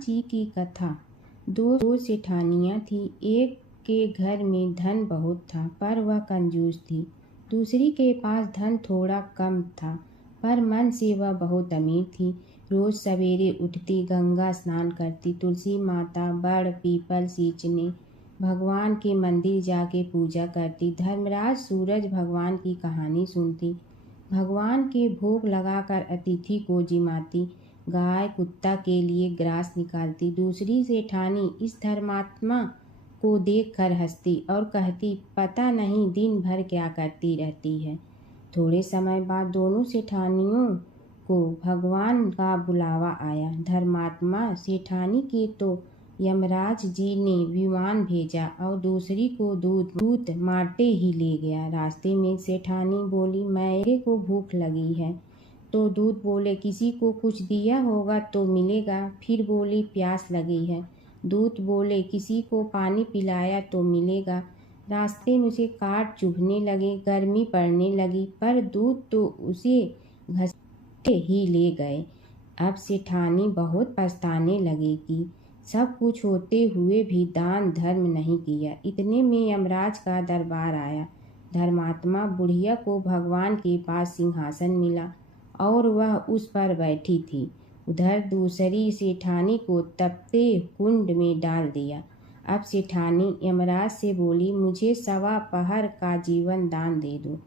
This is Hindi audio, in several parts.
जी की कथा। दो सेठानियाँ थीं। एक के घर में धन बहुत था पर वह कंजूस थी। दूसरी के पास धन थोड़ा कम था पर मन से वह बहुत अमीर थी। रोज सवेरे उठती, गंगा स्नान करती, तुलसी माता, बड़ पीपल सींचने, भगवान के मंदिर जाके पूजा करती। धर्मराज सूरज भगवान की कहानी सुनती, भगवान के भोग लगाकर अतिथि को जिमाती, गाय कुत्ता के लिए ग्रास निकालती। दूसरी सेठानी इस धर्मात्मा को देखकर हंसती और कहती, पता नहीं दिन भर क्या करती रहती है। थोड़े समय बाद दोनों सेठानियों को भगवान का बुलावा आया। धर्मात्मा सेठानी के तो यमराज जी ने विमान भेजा और दूसरी को दूत मारते ही ले गया। रास्ते में सेठानी बोली, मेरे को भूख लगी है। तो दूत बोले, किसी को कुछ दिया होगा तो मिलेगा। फिर बोली, प्यास लगी है। दूत बोले, किसी को पानी पिलाया तो मिलेगा। रास्ते में उसे काट चुभने लगे, गर्मी पड़ने लगी, पर दूत तो उसे घसीटे ही ले गए। अब सेठानी बहुत पछताने लगी कि सब कुछ होते हुए भी दान धर्म नहीं किया। इतने में यमराज का दरबार आया। धर्मात्मा बुढ़िया को भगवान के पास सिंहासन मिला और वह उस पर बैठी थी। उधर दूसरी सेठानी को तपते कुंड में डाल दिया। अब सेठानी यमराज से बोली, मुझे 1.25 पहर का जीवन दान दे दो,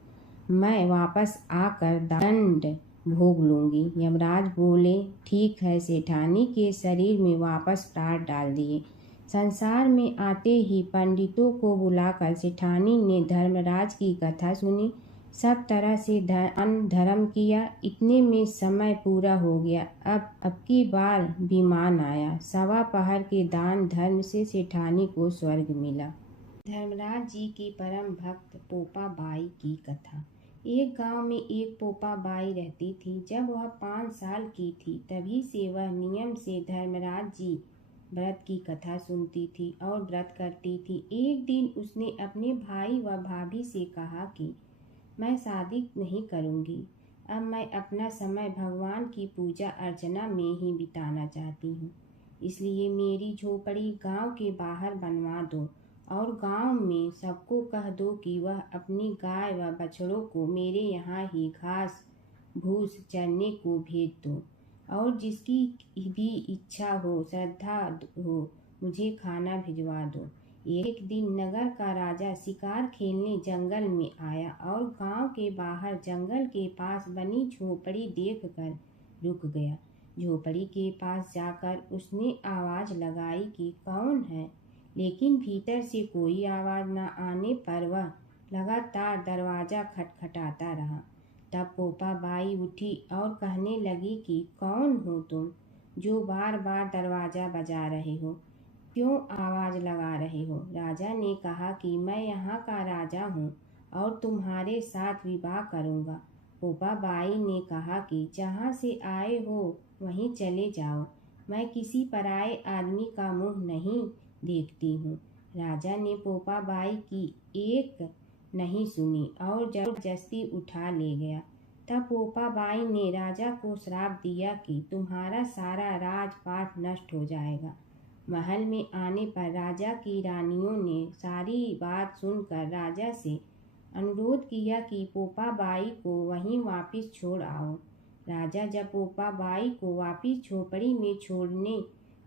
मैं वापस आकर दंड भोग लूंगी। यमराज बोले, ठीक है। सेठानी के शरीर में वापस प्राण डाल दिए। संसार में आते ही पंडितों को बुलाकर सेठानी ने धर्मराज की कथा सुनी, सब तरह से धर्म किया। इतने में समय पूरा हो गया। अब की बार विमान आया। 1.25 पहर के दान धर्म से सेठानी को स्वर्ग मिला। धर्मराज जी की परम भक्त पोपा बाई की कथा। एक गांव में एक पोपा बाई रहती थी। जब वह 5 साल की थी तभी से वह नियम से धर्मराज जी व्रत की कथा सुनती थी और व्रत करती थी। एक दिन उसने अपने भाई व भाभी से कहा कि मैं शादी नहीं करूंगी, अब मैं अपना समय भगवान की पूजा अर्चना में ही बिताना चाहती हूँ। इसलिए मेरी झोपड़ी गांव के बाहर बनवा दो और गांव में सबको कह दो कि वह अपनी गाय व बछड़ों को मेरे यहाँ ही घास भूस चरने को भेज दो और जिसकी भी इच्छा हो, श्रद्धा हो, मुझे खाना भिजवा दो। एक दिन नगर का राजा शिकार खेलने जंगल में आया और गांव के बाहर जंगल के पास बनी झोपड़ी देखकर रुक गया। झोपड़ी के पास जाकर उसने आवाज लगाई कि कौन है, लेकिन भीतर से कोई आवाज न आने पर वह लगातार दरवाजा खटखटाता रहा। तब पोपा बाई उठी और कहने लगी कि कौन हो तुम जो बार बार दरवाजा बजा रहे हो, क्यों आवाज लगा रहे हो? राजा ने कहा कि मैं यहाँ का राजा हूँ और तुम्हारे साथ विवाह करूँगा। पोपा बाई ने कहा कि जहाँ से आए हो वहीं चले जाओ, मैं किसी पराये आदमी का मुँह नहीं देखती हूँ। राजा ने पोपा बाई की एक नहीं सुनी और जबरदस्ती उठा ले गया। तब पोपा बाई ने राजा को श्राप दिया कि तुम्हारा सारा राजपाट नष्ट हो जाएगा। महल में आने पर राजा की रानियों ने सारी बात सुनकर राजा से अनुरोध किया कि पोपा बाई को वहीं वापस छोड़ आओ। राजा जब पोपा बाई को वापस झोपड़ी में छोड़ने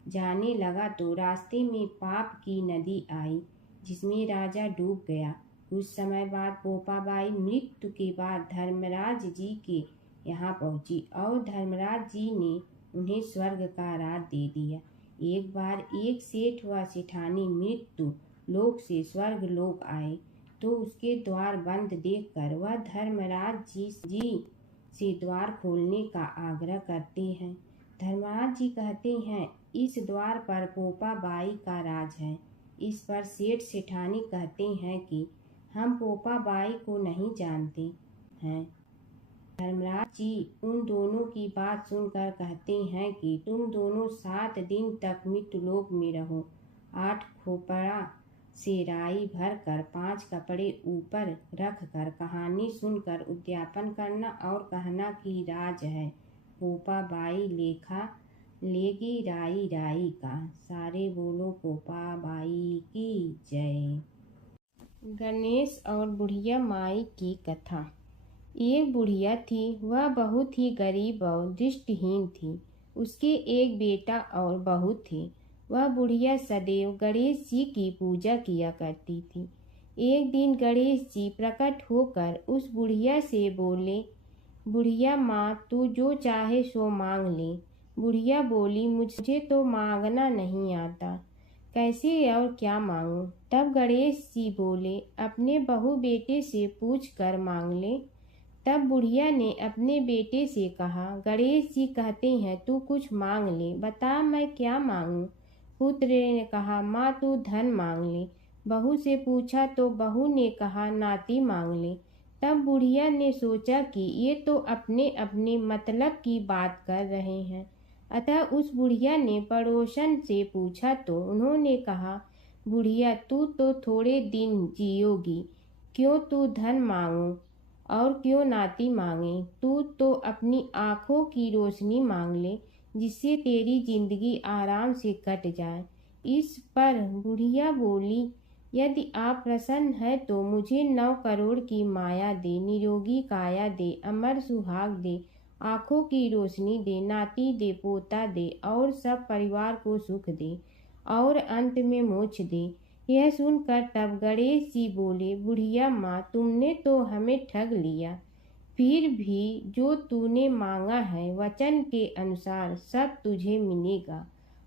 जाने लगा तो रास्ते में पाप की नदी आई जिसमें राजा डूब गया। कुछ समय बाद पोपा बाई मृत्यु के बाद धर्मराज जी के यहाँ पहुँची और धर्मराज जी ने उन्हें स्वर्ग का राज दे दिया। एक बार एक सेठ व सेठानी मृत्यु लोक से स्वर्ग लोक आए तो उसके द्वार बंद देखकर वह धर्मराज जी से द्वार खोलने का आग्रह करते हैं। धर्मराज जी कहते हैं, इस द्वार पर पोपा बाई का राज है। इस पर सेठ सेठानी कहते हैं कि हम पोपा बाई को नहीं जानते हैं। धर्मराज जी उन दोनों की बात सुनकर कहते हैं कि तुम दोनों 7 दिन तक मृत्युलोक में रहो। 8 खोपड़ा से राई भरकर 5 कपड़े ऊपर रखकर कहानी सुनकर उद्यापन करना और कहना कि राज है। पोपा बाई लेखा लेगी राई राई का। सारे बोलो गोपा बाई की जय। गणेश और बुढ़िया माई की कथा। एक बुढ़िया थी, वह बहुत ही गरीब और दृष्टिहीन थी। उसके एक बेटा और बहू थे। वह बुढ़िया सदैव गणेश जी की पूजा किया करती थी। एक दिन गणेश जी प्रकट होकर उस बुढ़िया से बोले, बुढ़िया माँ, तू जो चाहे सो मांग ले। बुढ़िया बोली, मुझे तो मांगना नहीं आता, कैसे और क्या मांगूं। तब गणेश जी बोले, अपने बहू बेटे से पूछ कर मांग ले। तब बुढ़िया ने अपने बेटे से कहा, गणेश जी कहते हैं तू कुछ मांग ले, बता मैं क्या मांगूं। पुत्र ने कहा, माँ तू धन मांग ले। बहू से पूछा तो बहू ने कहा, नाती मांग ले। तब बुढ़िया ने सोचा कि ये तो अपने अपने मतलब की बात कर रहे हैं। अतः उस बुढ़िया ने पड़ोसन से पूछा तो उन्होंने कहा, बुढ़िया तू तो थोड़े दिन जियोगी, क्यों तू धन मांगो और क्यों नाती मांगे। तू तो अपनी आँखों की रोशनी मांग ले, जिससे तेरी जिंदगी आराम से कट जाए। इस पर बुढ़िया बोली, यदि आप प्रसन्न है तो मुझे 9 करोड़ की माया दे, निरोगी काया दे, अमर सुहाग दे, आँखों की रोशनी दे, नाती दे, पोता दे और सब परिवार को सुख दे और अंत में मोक्ष दे। यह सुनकर तब गणेश जी बोले, बुढ़िया माँ, तुमने तो हमें ठग लिया। फिर भी जो तूने मांगा है वचन के अनुसार सब तुझे मिलेगा।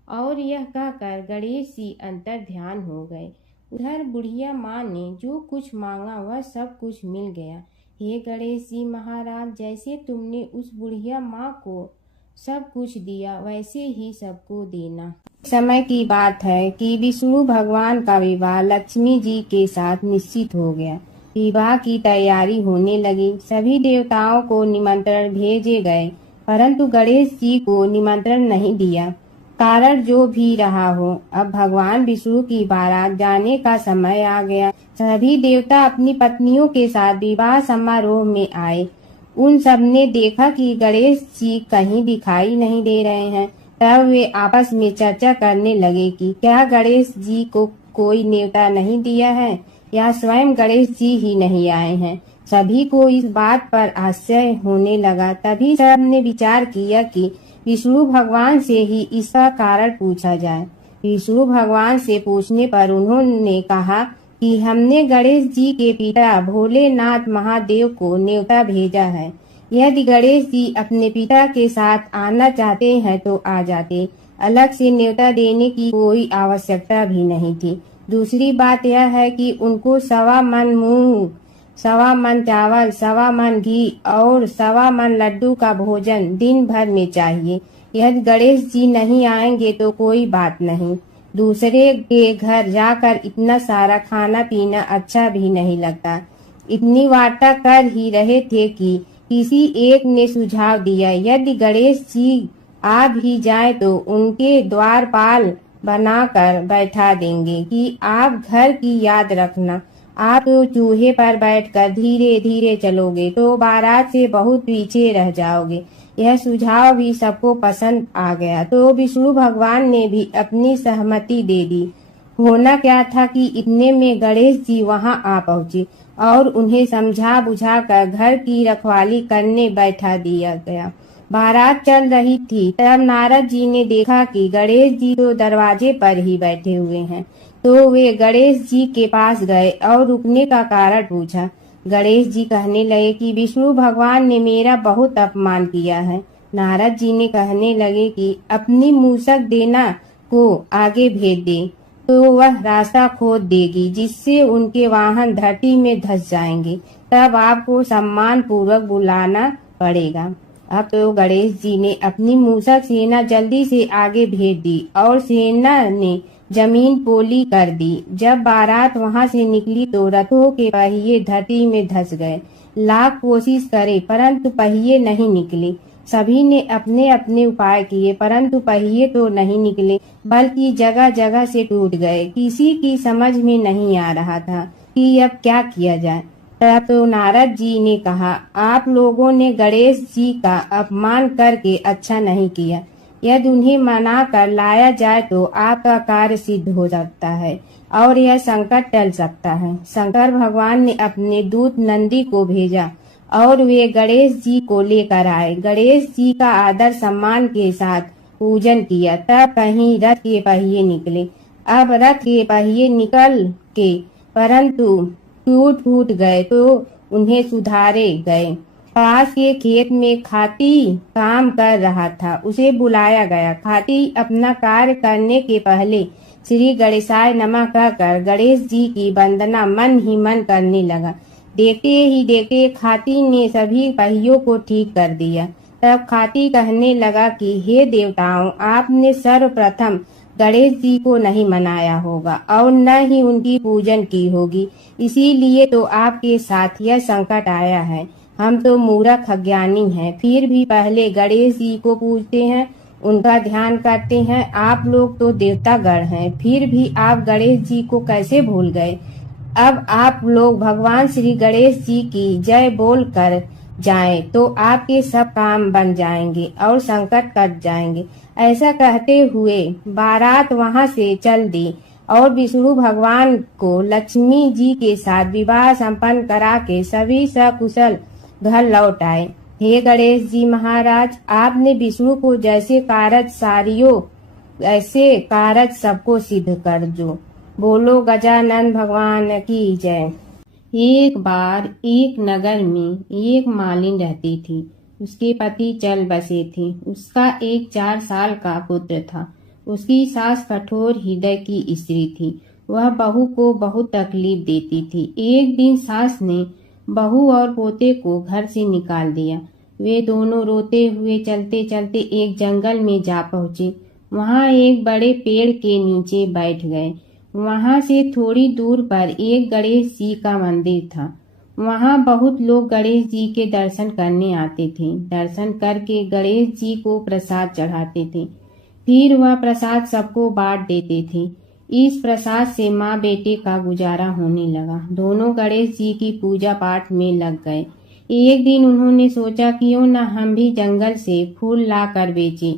और यह कहकर गणेश जी अंतर ध्यान हो गए। उधर बुढ़िया माँ ने जो कुछ मांगा वह सब कुछ मिल गया। हे गणेश जी महाराज, जैसे तुमने उस बुढ़िया माँ को सब कुछ दिया वैसे ही सबको देना। समय की बात है कि विष्णु भगवान का विवाह लक्ष्मी जी के साथ निश्चित हो गया। विवाह की तैयारी होने लगी। सभी देवताओं को निमंत्रण भेजे गए, परंतु गणेश जी को निमंत्रण नहीं दिया। कारण जो भी रहा हो, अब भगवान विष्णु की बारात जाने का समय आ गया। सभी देवता अपनी पत्नियों के साथ विवाह समारोह में आए। उन सब ने देखा कि गणेश जी कहीं दिखाई नहीं दे रहे हैं। तब वे आपस में चर्चा करने लगे कि क्या गणेश जी को कोई न्योता नहीं दिया है या स्वयं गणेश जी ही नहीं आए हैं। सभी को इस बात पर आश्चर्य होने लगा। तभी सब ने विचार किया कि विष्णु भगवान से ही इसका कारण पूछा जाए। विष्णु भगवान से पूछने पर उन्होंने कहा कि हमने गणेश जी के पिता भोलेनाथ महादेव को न्योता भेजा है। यदि गणेश जी अपने पिता के साथ आना चाहते हैं तो आ जाते, अलग से न्योता देने की कोई आवश्यकता भी नहीं थी। दूसरी बात यह है कि उनको 1.25 मन मूंग, 1.25 मन चावल, 1.25 मन घी और 1.25 मन लड्डू का भोजन दिन भर में चाहिए। यदि गणेश जी नहीं आएंगे तो कोई बात नहीं, दूसरे के घर जाकर इतना सारा खाना पीना अच्छा भी नहीं लगता। इतनी वार्ता कर ही रहे थे कि किसी एक ने सुझाव दिया, यदि गणेश जी आ भी जाए तो उनके द्वारपाल बनाकर बैठा देंगे कि आप घर की याद रखना। आप तो चूहे पर बैठकर धीरे धीरे चलोगे तो बारात से बहुत पीछे रह जाओगे। यह सुझाव भी सबको पसंद आ गया तो विष्णु भगवान ने भी अपनी सहमति दे दी। होना क्या था कि इतने में गणेश जी वहां आ पहुंचे और उन्हें समझा बुझा कर घर की रखवाली करने बैठा दिया गया। बारात चल रही थी, तब नारद जी ने देखा कि गणेश जी तो दरवाजे पर ही बैठे हुए हैं। तो वे गणेश जी के पास गए और रुकने का कारण पूछा। गणेश जी कहने लगे कि विष्णु भगवान ने मेरा बहुत अपमान किया है। नारद जी ने कहने लगे कि अपनी मूसक देना को आगे भेज दे तो वह रास्ता खोद देगी, जिससे उनके वाहन धरती में धंस जाएंगे। तब आपको सम्मान पूर्वक बुलाना पड़ेगा। अब तो गणेश जी ने अपनी मूसक सेना जल्दी से आगे भेज दी और सेना ने जमीन पोली कर दी। जब बारात वहां से निकली तो रथों के पहिए धरती में धंस गए। लाख कोशिश करे परंतु पहिए नहीं निकले। सभी ने अपने अपने उपाय किए परंतु पहिए तो नहीं निकले, बल्कि जगह जगह से टूट गए। किसी की समझ में नहीं आ रहा था कि अब क्या किया जाए। तब तो नारद जी ने कहा, आप लोगों ने गणेश जी का अपमान करके अच्छा नहीं किया। यदि उन्हें मना कर लाया जाए तो आपका कार्य सिद्ध हो सकता है और यह संकट टल सकता है। शंकर भगवान ने अपने दूत नंदी को भेजा और वे गणेश जी को लेकर आए। गणेश जी का आदर सम्मान के साथ पूजन किया। तब कहीं रथ के पहिए निकले। अब रथ के पहिए निकल के परंतु टूट फूट गए तो उन्हें सुधारे गए। पास के खेत में खाती काम कर रहा था, उसे बुलाया गया। खाती अपना कार्य करने के पहले श्री गणेशाय नमः कहकर गणेश जी की वंदना मन ही मन करने लगा। देखते ही देखते खाती ने सभी पहियों को ठीक कर दिया। तब खाती कहने लगा कि हे देवताओं, आपने सर्वप्रथम गणेश जी को नहीं मनाया होगा और न ही उनकी पूजन की होगी, इसीलिए तो आपके साथ यह संकट आया है। हम तो मूर्ख अज्ञानी हैं, फिर भी पहले गणेश जी को पूजते हैं, उनका ध्यान करते हैं। आप लोग तो देवतागण हैं, फिर भी आप गणेश जी को कैसे भूल गए? अब आप लोग भगवान श्री गणेश जी की जय बोल कर जाएं तो आपके सब काम बन जाएंगे और संकट कट जाएंगे। ऐसा कहते हुए बारात वहां से चल दी और विष्णु भगवान को लक्ष्मी जी के साथ विवाह संपन्न करा के सभी सकुशल घर लौट आए। हे गणेश जी महाराज, आपने विष्णु को जैसे कारज सारियो ऐसे कारज सबको सिद्ध कर दो। बोलो गजानन भगवान की जय। एक बार एक नगर में एक मालिन रहती थी। उसके पति चल बसे थे। उसका एक 4 साल का पुत्र था। उसकी सास कठोर हृदय की स्त्री थी। वह बहू को बहुत तकलीफ देती थी। एक दिन सास ने बहू और पोते को घर से निकाल दिया। वे दोनों रोते हुए चलते चलते एक जंगल में जा पहुंचे। वहां एक बड़े पेड़ के नीचे बैठ गए। वहां से थोड़ी दूर पर एक गणेश जी का मंदिर था। वहां बहुत लोग गणेश जी के दर्शन करने आते थे। दर्शन करके गणेश जी को प्रसाद चढ़ाते थे। फिर वह प्रसाद सबको बांट देते थे। इस प्रसाद से माँ बेटे का गुजारा होने लगा। दोनों गणेश जी की पूजा पाठ में लग गए। एक दिन उन्होंने सोचा क्यों न हम भी जंगल से फूल लाकर बेचें।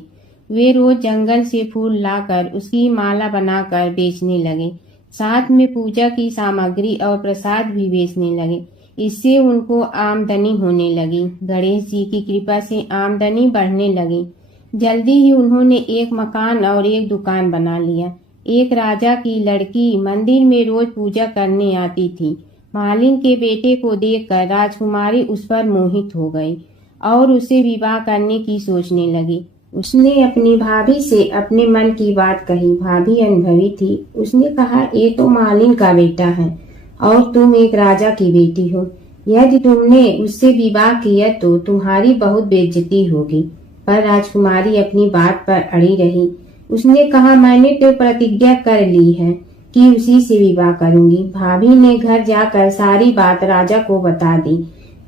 वे रोज जंगल से फूल लाकर उसकी माला बनाकर बेचने लगे। साथ में पूजा की सामग्री और प्रसाद भी बेचने लगे। इससे उनको आमदनी होने लगी। गणेश जी की कृपा से आमदनी बढ़ने लगी। जल्दी ही उन्होंने एक मकान और एक दुकान बना लिया। एक राजा की लड़की मंदिर में रोज पूजा करने आती थी। मालिन के बेटे को देखकर राजकुमारी उस पर मोहित हो गई और उसे विवाह करने की सोचने लगी। उसने अपनी भाभी से अपने मन की बात कही। भाभी अनुभवी थी। उसने कहा, ये तो मालिन का बेटा है और तुम एक राजा की बेटी हो। यदि तुमने उससे विवाह किया तो तुम्हारी बहुत बेइज्जती होगी। पर राजकुमारी अपनी बात पर अड़ी रही। उसने कहा, मैंने तो प्रतिज्ञा कर ली है कि उसी से विवाह करूंगी। भाभी ने घर जाकर सारी बात राजा को बता दी।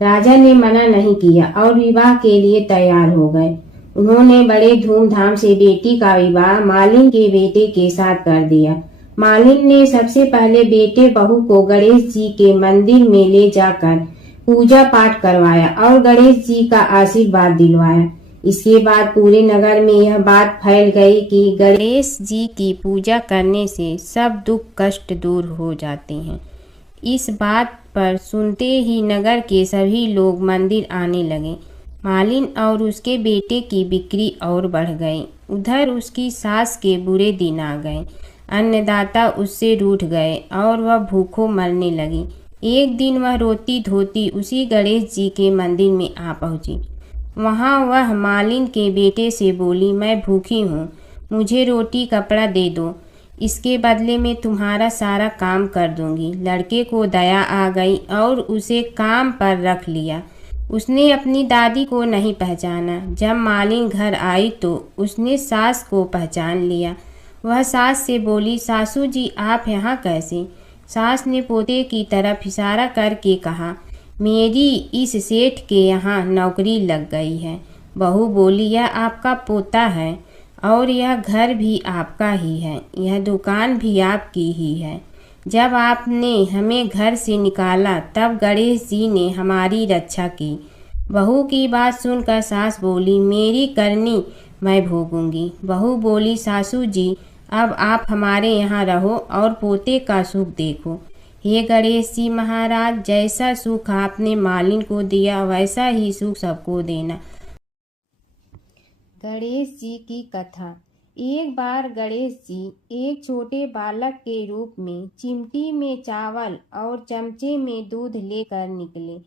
राजा ने मना नहीं किया और विवाह के लिए तैयार हो गए। उन्होंने बड़े धूमधाम से बेटी का विवाह मालिन के बेटे के साथ कर दिया। मालिन ने सबसे पहले बेटे बहू को गणेश जी के मंदिर में ले जाकर पूजा पाठ करवाया और गणेश जी का आशीर्वाद दिलवाया। इसके बाद पूरे नगर में यह बात फैल गई कि गणेश जी की पूजा करने से सब दुख कष्ट दूर हो जाते हैं। इस बात पर सुनते ही नगर के सभी लोग मंदिर आने लगे। मालिन और उसके बेटे की बिक्री और बढ़ गई। उधर उसकी सास के बुरे दिन आ गए। अन्नदाता उससे रूठ गए और वह भूखों मरने लगी। एक दिन वह रोती धोती उसी गणेश जी के मंदिर में आ पहुंची। वहां वह मालिन के बेटे से बोली, मैं भूखी हूँ, मुझे रोटी कपड़ा दे दो, इसके बदले में तुम्हारा सारा काम कर दूंगी। लड़के को दया आ गई और उसे काम पर रख लिया। उसने अपनी दादी को नहीं पहचाना। जब मालिन घर आई तो उसने सास को पहचान लिया। वह सास से बोली, सासू जी आप यहाँ कैसे? सास ने पोते की तरफ इशारा करके कहा, मेरी इस सेठ के यहाँ नौकरी लग गई है। बहू बोली, यह आपका पोता है और यह घर भी आपका ही है, यह दुकान भी आपकी ही है। जब आपने हमें घर से निकाला तब गणेश जी ने हमारी रक्षा की। बहू की बात सुनकर सास बोली, मेरी करनी मैं भोगूंगी। बहू बोली, सासू जी अब आप हमारे यहाँ रहो और पोते का सुख देखो। हे गणेश जी महाराज, जैसा सुख आपने मालिन को दिया वैसा ही सुख सबको देना। गणेश जी की कथा। एक बार गणेश जी एक छोटे बालक के रूप में चिमटी में चावल और चमचे में दूध लेकर निकले।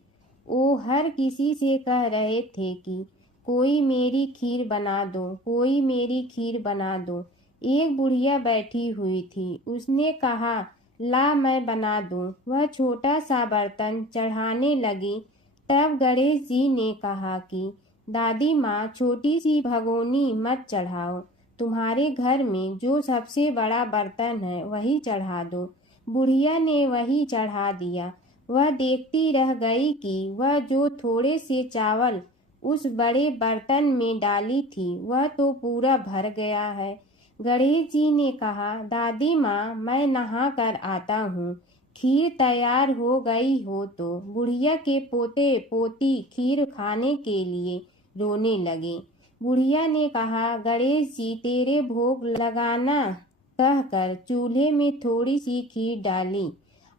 वो हर किसी से कह रहे थे कि कोई मेरी खीर बना दो, कोई मेरी खीर बना दो। एक बुढ़िया बैठी हुई थी, उसने कहा, ला मैं बना दूं। वह छोटा सा बर्तन चढ़ाने लगी। तब गणेश जी ने कहा कि दादी माँ, छोटी सी भगोनी मत चढ़ाओ, तुम्हारे घर में जो सबसे बड़ा बर्तन है वही चढ़ा दो। बुढ़िया ने वही चढ़ा दिया। वह देखती रह गई कि वह जो थोड़े से चावल उस बड़े बर्तन में डाली थी वह तो पूरा भर गया है। गणेश जी ने कहा, दादी माँ, मैं नहा कर आता हूँ। खीर तैयार हो गई हो तो बुढ़िया के पोते पोती खीर खाने के लिए रोने लगे। बुढ़िया ने कहा, गणेश जी तेरे भोग लगाना कहकर चूल्हे में थोड़ी सी खीर डाली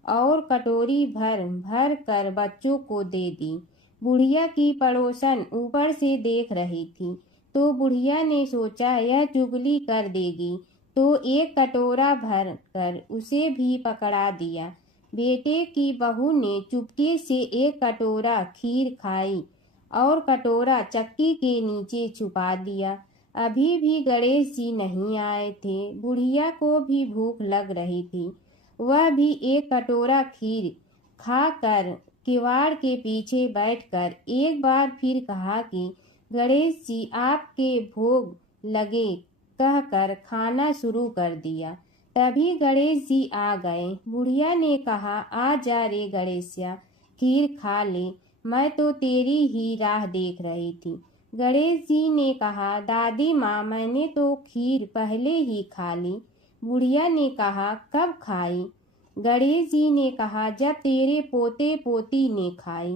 और कटोरी भर भर कर बच्चों को दे दी। बुढ़िया की पड़ोसन ऊपर से देख रही थी, तो बुढ़िया ने सोचा यह चुगली कर देगी, तो एक कटोरा भर कर उसे भी पकड़ा दिया। बेटे की बहू ने चुपके से एक कटोरा खीर खाई और कटोरा चक्की के नीचे छुपा दिया। अभी भी गणेश जी नहीं आए थे। बुढ़िया को भी भूख लग रही थी। वह भी एक कटोरा खीर खाकर किवाड़ के पीछे बैठकर एक बार फिर कहा कि गणेश जी आपके भोग लगे कहकर खाना शुरू कर दिया। तभी गणेश जी आ गए। बुढ़िया ने कहा, आ जा रे गणेशिया, खीर खा ले, मैं तो तेरी ही राह देख रही थी। गणेश जी ने कहा, दादी माँ, मैंने तो खीर पहले ही खा ली। बुढ़िया ने कहा, कब खाई? गणेश जी ने कहा, जब तेरे पोते पोती ने खाई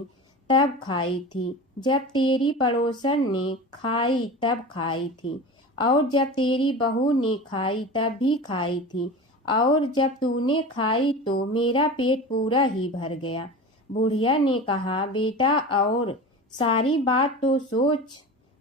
तब खाई थी, जब तेरी पड़ोसन ने खाई तब खाई थी, और जब तेरी बहू ने खाई तब भी खाई थी, और जब तूने खाई तो मेरा पेट पूरा ही भर गया। बुढ़िया ने कहा, बेटा और सारी बात तो सोच,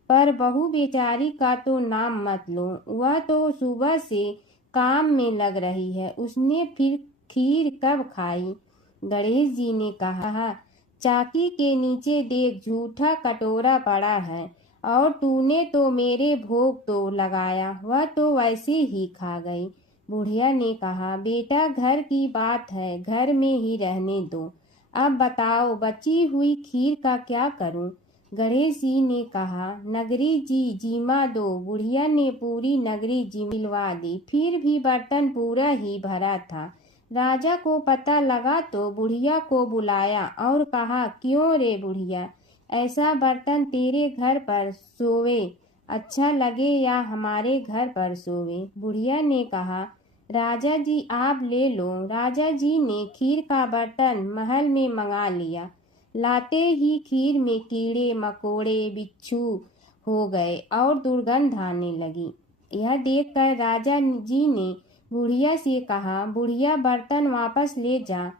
पर बहू बेचारी का तो नाम मत लो। वह तो सुबह से काम में लग रही है, उसने फिर खीर कब खाई? गणेश जी ने कहा, चाकी के नीचे देख, झूठा कटोरा पड़ा है, और तूने तो मेरे भोग तो लगाया, वह तो वैसे ही खा गई। बुढ़िया ने कहा, बेटा घर की बात है, घर में ही रहने दो। अब बताओ बची हुई खीर का क्या करूं? गणेश जी ने कहा, नगरी जी जिमा दो। बुढ़िया ने पूरी नगरी जिलवा दी, फिर भी बर्तन पूरा ही भरा था। राजा को पता लगा तो बुढ़िया को बुलाया और कहा, क्यों रे बुढ़िया, ऐसा बर्तन तेरे घर पर सोवे अच्छा लगे या हमारे घर पर सोवे? बुढ़िया ने कहा, राजा जी आप ले लो। राजा जी ने खीर का बर्तन महल में मंगा लिया। लाते ही खीर में कीड़े मकोड़े बिच्छू हो गए और दुर्गंध आने लगी। यह देखकर राजा जी ने बुढ़िया से कहा, बुढ़िया बर्तन वापस ले जा,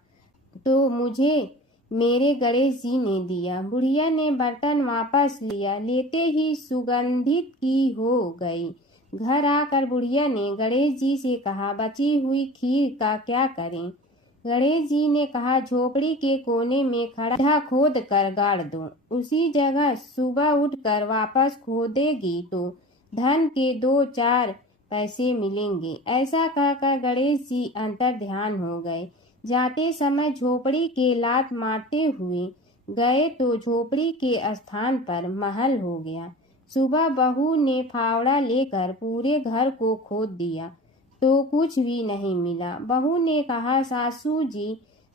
तो मुझे मेरे गणेश जी ने दिया। बुढ़िया ने बर्तन वापस लिया, लेते ही सुगंधित की हो गई। घर आकर बुढ़िया ने गणेश जी से कहा, बची हुई खीर का क्या करें? गणेश जी ने कहा, झोपड़ी के कोने में खड्डा खोद कर गाड़ दो, उसी जगह सुबह उठकर वापस खोदेगी तो धन के 2-4 पैसे मिलेंगे। ऐसा कहकर गणेश जी अंतर ध्यान हो गए। जाते समय झोपड़ी के लात मारते हुए गए तो झोपड़ी के स्थान पर महल हो गया। सुबह बहू ने फावड़ा लेकर पूरे घर को खोद दिया तो कुछ भी नहीं मिला। बहू ने कहा, सासू जी,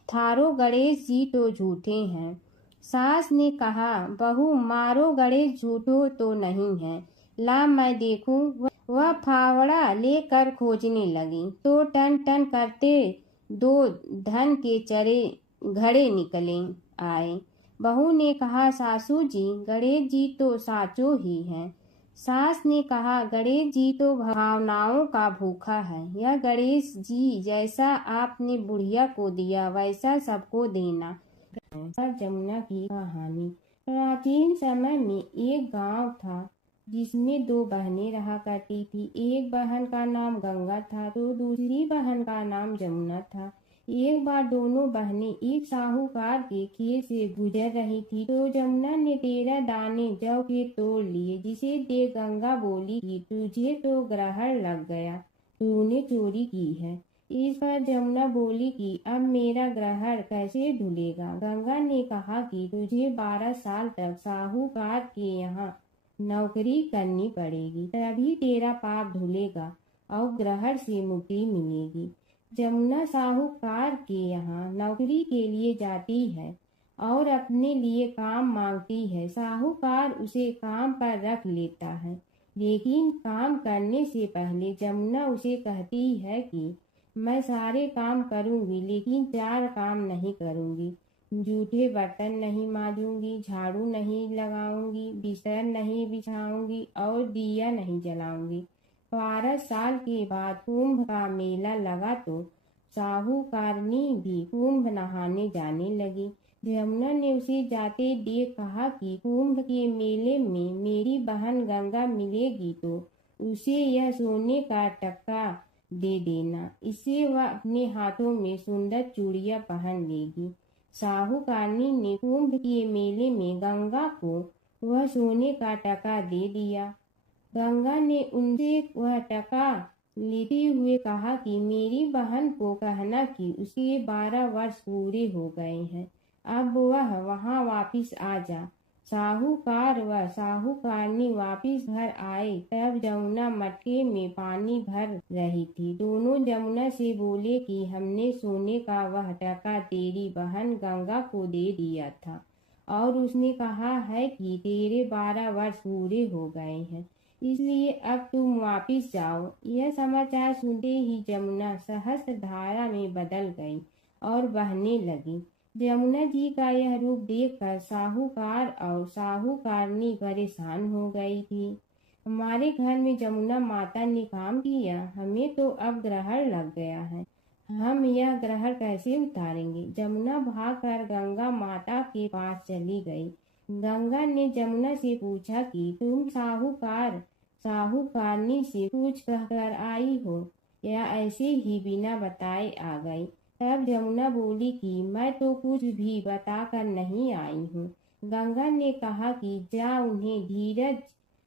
थारो गणेश जी तो झूठे हैं। सास ने कहा, बहू मारो गणेश झूठो तो नहीं है, ला मैं देखूं। वह फावड़ा लेकर खोजने लगी तो टन टन करते 2 धन के चरे घड़े निकले आए। बहू ने कहा, सासू जी, गणेश जी तो साचो ही हैं। सास ने कहा, गणेश जी तो भावनाओं का भूखा है। यह गणेश जी जैसा आपने बुढ़िया को दिया वैसा सबको देना। जमुना की कहानी। प्राचीन समय में एक गांव था जिसमें दो बहनें रहा करती थी। एक बहन का नाम गंगा था तो दूसरी बहन का नाम जमुना था। एक बार दोनों बहनें एक साहूकार के खेत से गुजर रही थी तो जमुना ने 13 दाने जौ के तोड़ लिए, जिसे देख गंगा बोली कि तुझे तो ग्रहण लग गया, तूने चोरी की है। इस पर जमुना बोली कि अब मेरा ग्रहण कैसे धुलेगा। गंगा ने कहा कि तुझे 12 साल तक साहूकार के यहाँ नौकरी करनी पड़ेगी, तभी तेरा पाप धुलेगा और ग्रहण से मुक्ति मिलेगी। जमुना साहूकार के यहाँ नौकरी के लिए जाती है और अपने लिए काम मांगती है। साहूकार उसे काम पर रख लेता है, लेकिन काम करने से पहले जमुना उसे कहती है कि मैं सारे काम करूंगी लेकिन 4 काम नहीं करूंगी। जूठे बर्तन नहीं मांजूंगी, झाड़ू नहीं लगाऊंगी, बिस्तर नहीं बिछाऊंगी और दिया नहीं जलाऊंगी। 12 साल के बाद कुंभ का मेला लगा तो साहूकारनी भी कुंभ नहाने जाने लगी। जमुना ने उसे जाते देख कहा कि कुंभ के मेले में मेरी बहन गंगा मिलेगी तो उसे यह सोने का टक्का दे देना, इससे वह अपने हाथों में सुंदर चूड़ियां पहन लेगी। साहूकारनी ने कुंभ के मेले में गंगा को वह सोने का टका दे दिया। गंगा ने उनसे वह टका लेते हुए कहा कि मेरी बहन को कहना कि उसके 12 वर्ष पूरे हो गए हैं, अब वह वहां वापिस आ जा। साहूकार व साहूकारनी वापिस घर आए तब जमुना मटके में पानी भर रही थी। दोनों जमुना से बोले कि हमने सोने का वह टका तेरी बहन गंगा को दे दिया था और उसने कहा है कि तेरे 12 वर्ष पूरे हो गए हैं, इसलिए अब तुम वापिस जाओ। यह समाचार सुनते ही जमुना सहस्त्र धारा में बदल गई और बहने लगी। जमुना जी का यह रूप देखकर साहूकार और साहूकारनी परेशान हो गई थी। हमारे घर में जमुना माता ने काम किया, हमें तो अब ग्रहण लग गया है, हम यह ग्रहण कैसे उतारेंगे। जमुना भागकर गंगा माता के पास चली गई। गंगा ने जमुना से पूछा कि तुम साहूकारनी से कुछ कहकर आई हो या ऐसे ही बिना बताए आ गई। तब जमुना बोली कि मैं तो कुछ भी बताकर नहीं आई हूँ। गंगा ने कहा कि जा उन्हें धीरज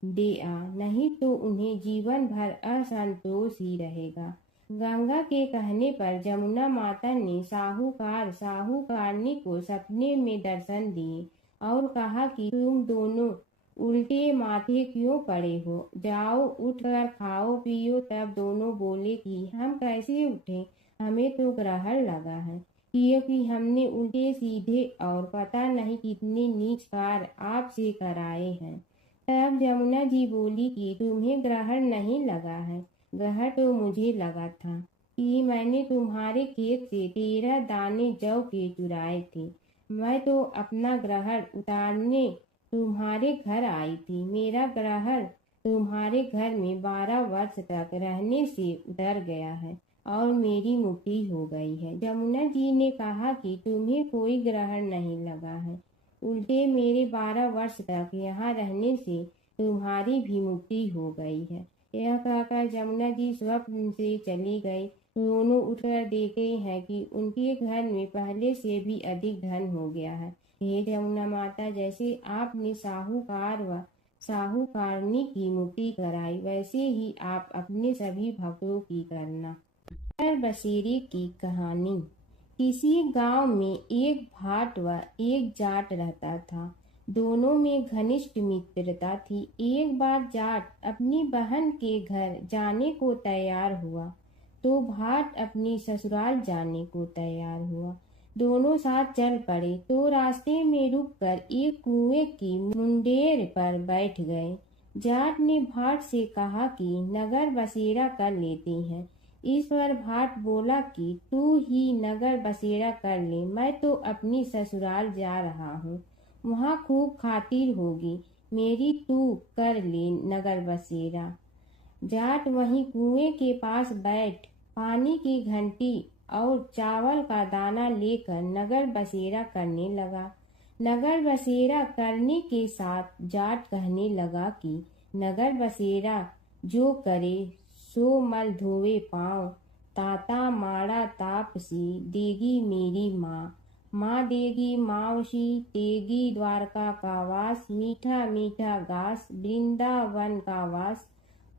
दे आ, नहीं तो उन्हें जीवन भर असंतोष ही रहेगा। गंगा के कहने पर जमुना माता ने साहूकारनी को सपने में दर्शन दिए और कहा कि तुम दोनों उल्टे माथे क्यों पड़े हो, जाओ उठकर खाओ पियो। तब दोनों बोले कि हम कैसे उठे, हमें तो ग्रहण लगा है, क्योंकि हमने उल्टे सीधे और पता नहीं कितने नीच कार्य आपसे कराए हैं। तब जमुना जी बोली कि तुम्हें ग्रहण नहीं लगा है, ग्रहण तो मुझे लगा था कि मैंने तुम्हारे खेत से 13 दाने जौ के चुराए थे। मैं तो अपना ग्रहण उतारने तुम्हारे घर आई थी। मेरा ग्रहण तुम्हारे घर में 12 वर्ष तक रहने से उतर गया है और मेरी मुक्ति हो गई है। जमुना जी ने कहा कि तुम्हें कोई ग्रहण नहीं लगा है, उल्टे मेरे 12 वर्ष तक यहाँ रहने से तुम्हारी भी मुक्ति हो गई है। यह कहकर जमुना जी स्वप्न से चली गई। दोनों उठकर देखते हैं कि उनके घर में पहले से भी अधिक धन हो गया है। हे जमुना माता, जैसे आपने साहूकार व साहूकारनी की मुक्ति कराई, वैसे ही आप अपने सभी भक्तों की करना। बसेरे की कहानी। किसी गांव में एक भाट व एक जाट रहता था। दोनों में घनिष्ठ मित्रता थी। एक बार जाट अपनी बहन के घर जाने को तैयार हुआ तो भाट अपनी ससुराल जाने को तैयार हुआ। दोनों साथ चल पड़े तो रास्ते में रुककर एक कुएं की मुंडेर पर बैठ गए। जाट ने भाट से कहा कि नगर बसेरा कर लेते हैं। इस पर भाट बोला कि तू ही नगर बसेरा कर ले, मैं तो अपनी ससुराल जा रहा हूँ, वहाँ खूब खातिर होगी। मेरी तू कर ले नगर बसेरा। जाट वहीं कुएं के पास बैठ पानी की घंटी और चावल का दाना लेकर नगर बसेरा करने लगा। नगर बसेरा करने के साथ जाट कहने लगा कि नगर बसेरा जो करे सो मल धोवे पाँव, ताता माड़ा तापसी देगी मेरी माँ। माँ देगी मावशी तेगी द्वारका का वास, मीठा मीठा घास वृंदावन का वास।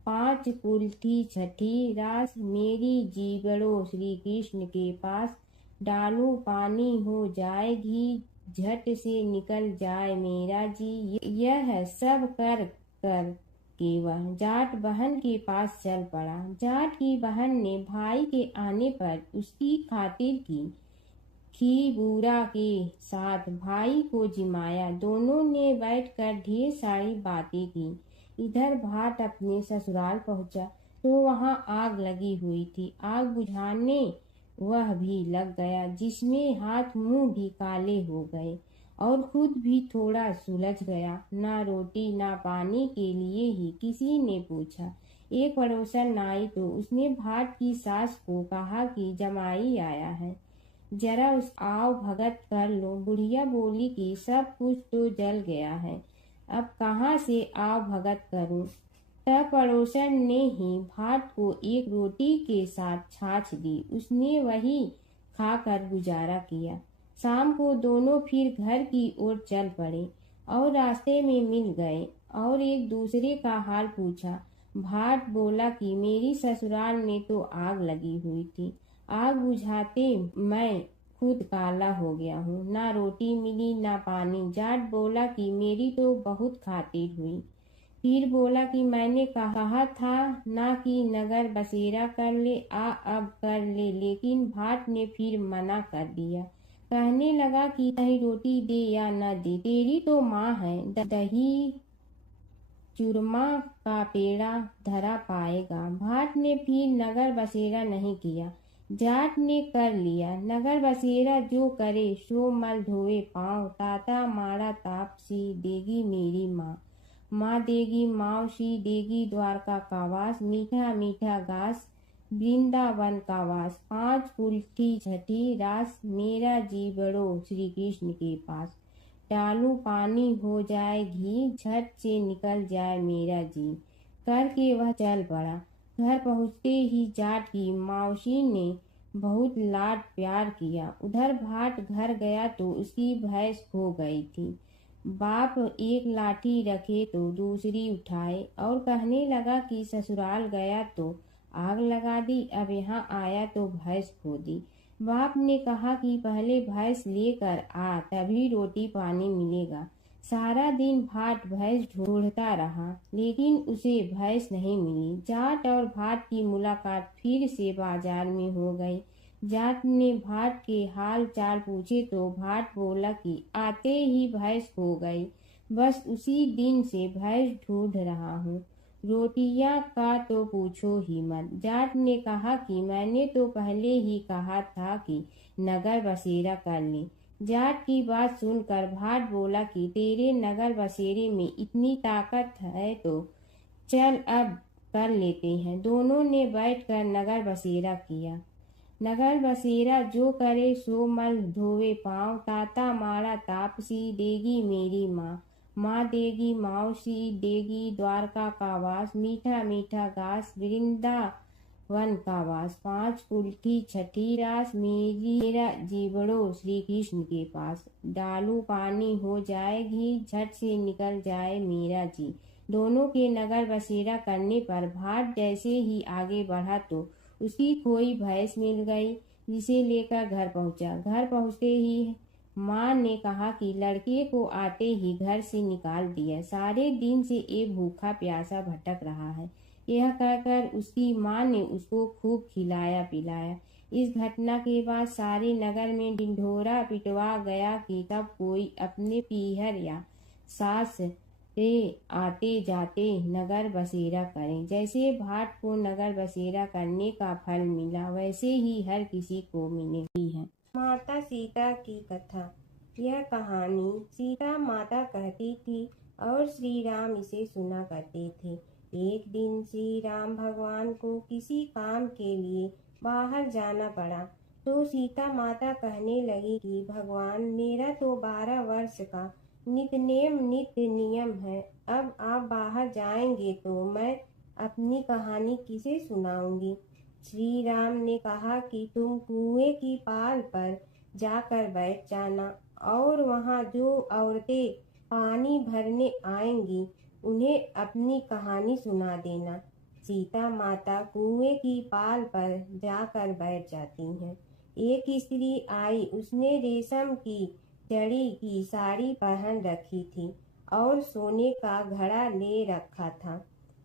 पाँच कुल्थी छठी रास मेरी जीवड़ो श्री कृष्ण के पास। डालू पानी हो जाए घी झट से निकल जाए मेरा जी। यह सब कर कर के वह जाट बहन के पास चल पड़ा। जाट की बहन ने भाई के आने पर उसकी खातिर की खी बूरा के साथ भाई को जिमाया। दोनों ने बैठकर ढेर सारी बातें की। इधर भाट अपने ससुराल पहुंचा तो वहां आग लगी हुई थी। आग बुझाने वह भी लग गया, जिसमें हाथ मुंह भी काले हो गए और खुद भी थोड़ा सुलझ गया। ना रोटी ना पानी के लिए ही किसी ने पूछा। एक पड़ोसन आई तो उसने भाट की सास को कहा कि जमाई आया है, जरा उस आओ भगत कर लो। बुढ़िया बोली कि सब कुछ तो जल गया है, अब कहाँ से आओ भगत करूं। तब पड़ोसन ने ही भाट को एक रोटी के साथ छाछ दी। उसने वही खाकर गुजारा किया। शाम को दोनों फिर घर की ओर चल पड़े और रास्ते में मिल गए और एक दूसरे का हाल पूछा। भाट बोला कि मेरी ससुराल में तो आग लगी हुई थी, आग बुझाते मैं खुद काला हो गया हूँ, ना रोटी मिली ना पानी। जाट बोला कि मेरी तो बहुत खातिर हुई। फिर बोला कि मैंने कहा था ना कि नगर बसेरा कर ले, अब कर ले। लेकिन भाट ने फिर मना कर दिया। कहने लगा कि चाहे रोटी दे या न दे, तेरी तो माँ है, दही चूरमा का पेड़ा धरा पाएगा। भाट ने फिर नगर बसेरा नहीं किया, जाट ने कर लिया। नगर बसेरा जो करे सो मल धोवे पाँव, ताता माड़ा तापसी देगी मेरी माँ। माँ देगी मावशी देगी द्वारका का वास, मीठा मीठा घास वृंदावन का वास। पाँच कुल्थी छठी रास मेरा जीवड़ो श्री कृष्ण के पास। डालू पानी हो जाए घी झट से निकल जाए मेरा जी। करके वह चल पड़ा। घर पहुँचते ही जाट की मावशी ने बहुत लाड प्यार किया। उधर भाट घर गया तो उसकी भैंस खो गई थी। बाप एक लाठी रखे तो दूसरी उठाए और कहने लगा कि ससुराल गया तो आग लगा दी, अब यहाँ आया तो भैंस खो दी। बाप ने कहा कि पहले भैंस लेकर आ, तभी रोटी पानी मिलेगा। सारा दिन भाट भैंस ढूंढता रहा, लेकिन उसे भैंस नहीं मिली। जाट और भाट की मुलाकात फिर से बाजार में हो गई। जाट ने भाट के हाल चाल पूछे तो भाट बोला कि आते ही भैंस खो गई, बस उसी दिन से भैंस ढूंढ रहा हूँ। रोटियां का तो पूछो ही मत। जाट ने कहा कि मैंने तो पहले ही कहा था कि नगर बसेरा कर ले। जाट की बात सुनकर भाट बोला कि तेरे नगर बसेरे में इतनी ताकत है तो चल अब कर लेते हैं। दोनों ने बैठकर नगर बसेरा किया। नगर बसेरा जो करे सो मल धोवे पाँव, ताता माड़ा तापसी देगी मेरी माँ। माँ देगी मावशी देगी द्वारका का वास, मीठा मीठा घास वृंदावन का वास। पाँच कुल्थी छठी रास मेरा जीवड़ो श्री कृष्ण के पास। डालू पानी हो जाए घी झट से निकल जाए मेरा जी। दोनों के नगर बसेरा करने पर भाट जैसे ही आगे बढ़ा तो उसकी खोई भैंस मिल गई, जिसे लेकर घर पहुंचा। घर पहुंचते ही माँ ने कहा कि लड़के को आते ही घर से निकाल दिया, सारे दिन से ये भूखा प्यासा भटक रहा है। यह कहकर उसकी माँ ने उसको खूब खिलाया पिलाया। इस घटना के बाद सारे नगर में ढिंढोरा पिटवा गया कि तब कोई अपने पीहर या सास से आते जाते नगर बसेरा करें। जैसे भाट को नगर बसेरा करने का फल मिला, वैसे ही हर किसी को मिलेगी है। माता सीता की कथा। यह कहानी सीता माता कहती थी और श्री राम इसे सुना करते थे। एक दिन श्री राम भगवान को किसी काम के लिए बाहर जाना पड़ा, तो सीता माता कहने लगी कि भगवान, मेरा तो 12 वर्ष का नित्य नियम है। अब आप बाहर जाएंगे तो मैं अपनी कहानी किसे सुनाऊंगी। श्री राम ने कहा कि तुम कुएं की पाल पर जाकर बैठ जाना और वहां जो औरतें पानी भरने आएंगी उन्हें अपनी कहानी सुना देना। सीता माता कुएं की पाल पर जाकर बैठ जाती हैं। एक स्त्री आई, उसने रेशम की जड़ी की साड़ी पहन रखी थी और सोने का घड़ा ले रखा था।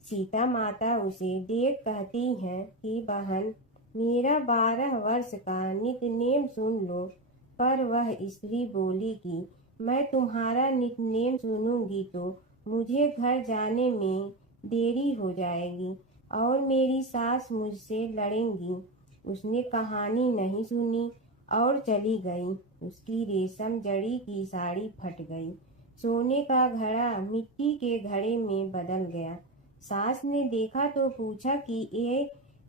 सीता माता उसे देख कहती हैं कि बहन, मेरा 12 वर्ष का नित्य नेम सुन लो। पर वह स्त्री बोली कि मैं तुम्हारा नित्य नेम सुनूंगी तो मुझे घर जाने में देरी हो जाएगी और मेरी सास मुझसे लड़ेंगी। उसने कहानी नहीं सुनी और चली गई। उसकी रेशम जड़ी की साड़ी फट गई, सोने का घड़ा मिट्टी के घड़े में बदल गया। सास ने देखा तो पूछा कि ये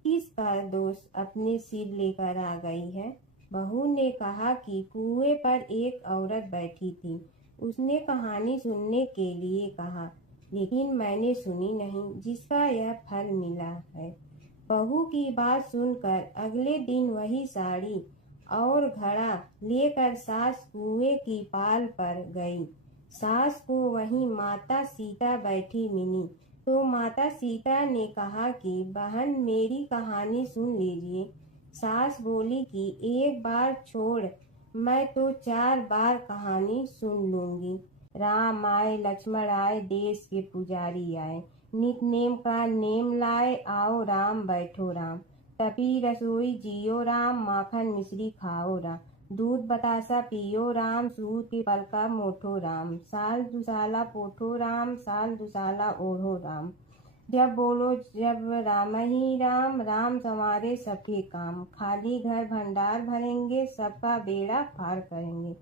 किसका दोष अपने सिर लेकर आ गई है। बहू ने कहा कि कुएं पर एक औरत बैठी थी, उसने कहानी सुनने के लिए कहा, लेकिन मैंने सुनी नहीं, जिसका यह फल मिला है। बहू की बात सुनकर अगले दिन वही साड़ी और घड़ा लेकर सास कुएं की पाल पर गई। सास को वहीं माता सीता बैठी मिली, तो माता सीता ने कहा कि बहन, मेरी कहानी सुन लीजिए। सास बोली कि एक बार छोड़, मैं तो 4 बार कहानी सुन लूंगी। राम आए, लक्ष्मण आए, देश के पुजारी आए, नित नेम का नेम लाए, आओ राम बैठो राम। तपी रसोई जियो राम, माखन मिश्री खाओ राम। दूध बतासा पियो राम, सूत के पल का मोठो राम। साल दुसाला पोठो राम, साल दुसाला ओढ़ो राम। जब बोलो जब राम ही राम, राम संवारे सबके काम। खाली घर भंडार भरेंगे, सबका बेड़ा पार करेंगे।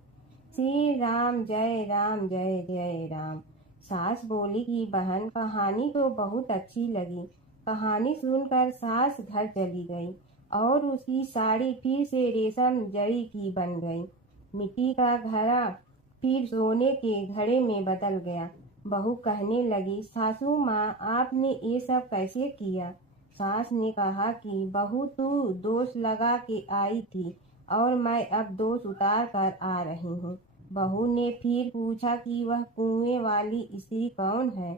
श्री राम जय राम जय जय राम। सास बोली कि बहन, कहानी तो बहुत अच्छी लगी। कहानी सुनकर सास घर चली गई और उसकी साड़ी फिर से रेशम जड़ी की बन गई। मिट्टी का घड़ा फिर सोने के घड़े में बदल गया। बहू कहने लगी, सासू माँ, आपने ये सब कैसे किया। सास ने कहा कि बहू, तू दोष लगा के आई थी और मैं अब दोष उतार कर आ रही हूँ। बहू ने फिर पूछा कि वह कुएं वाली स्त्री कौन है।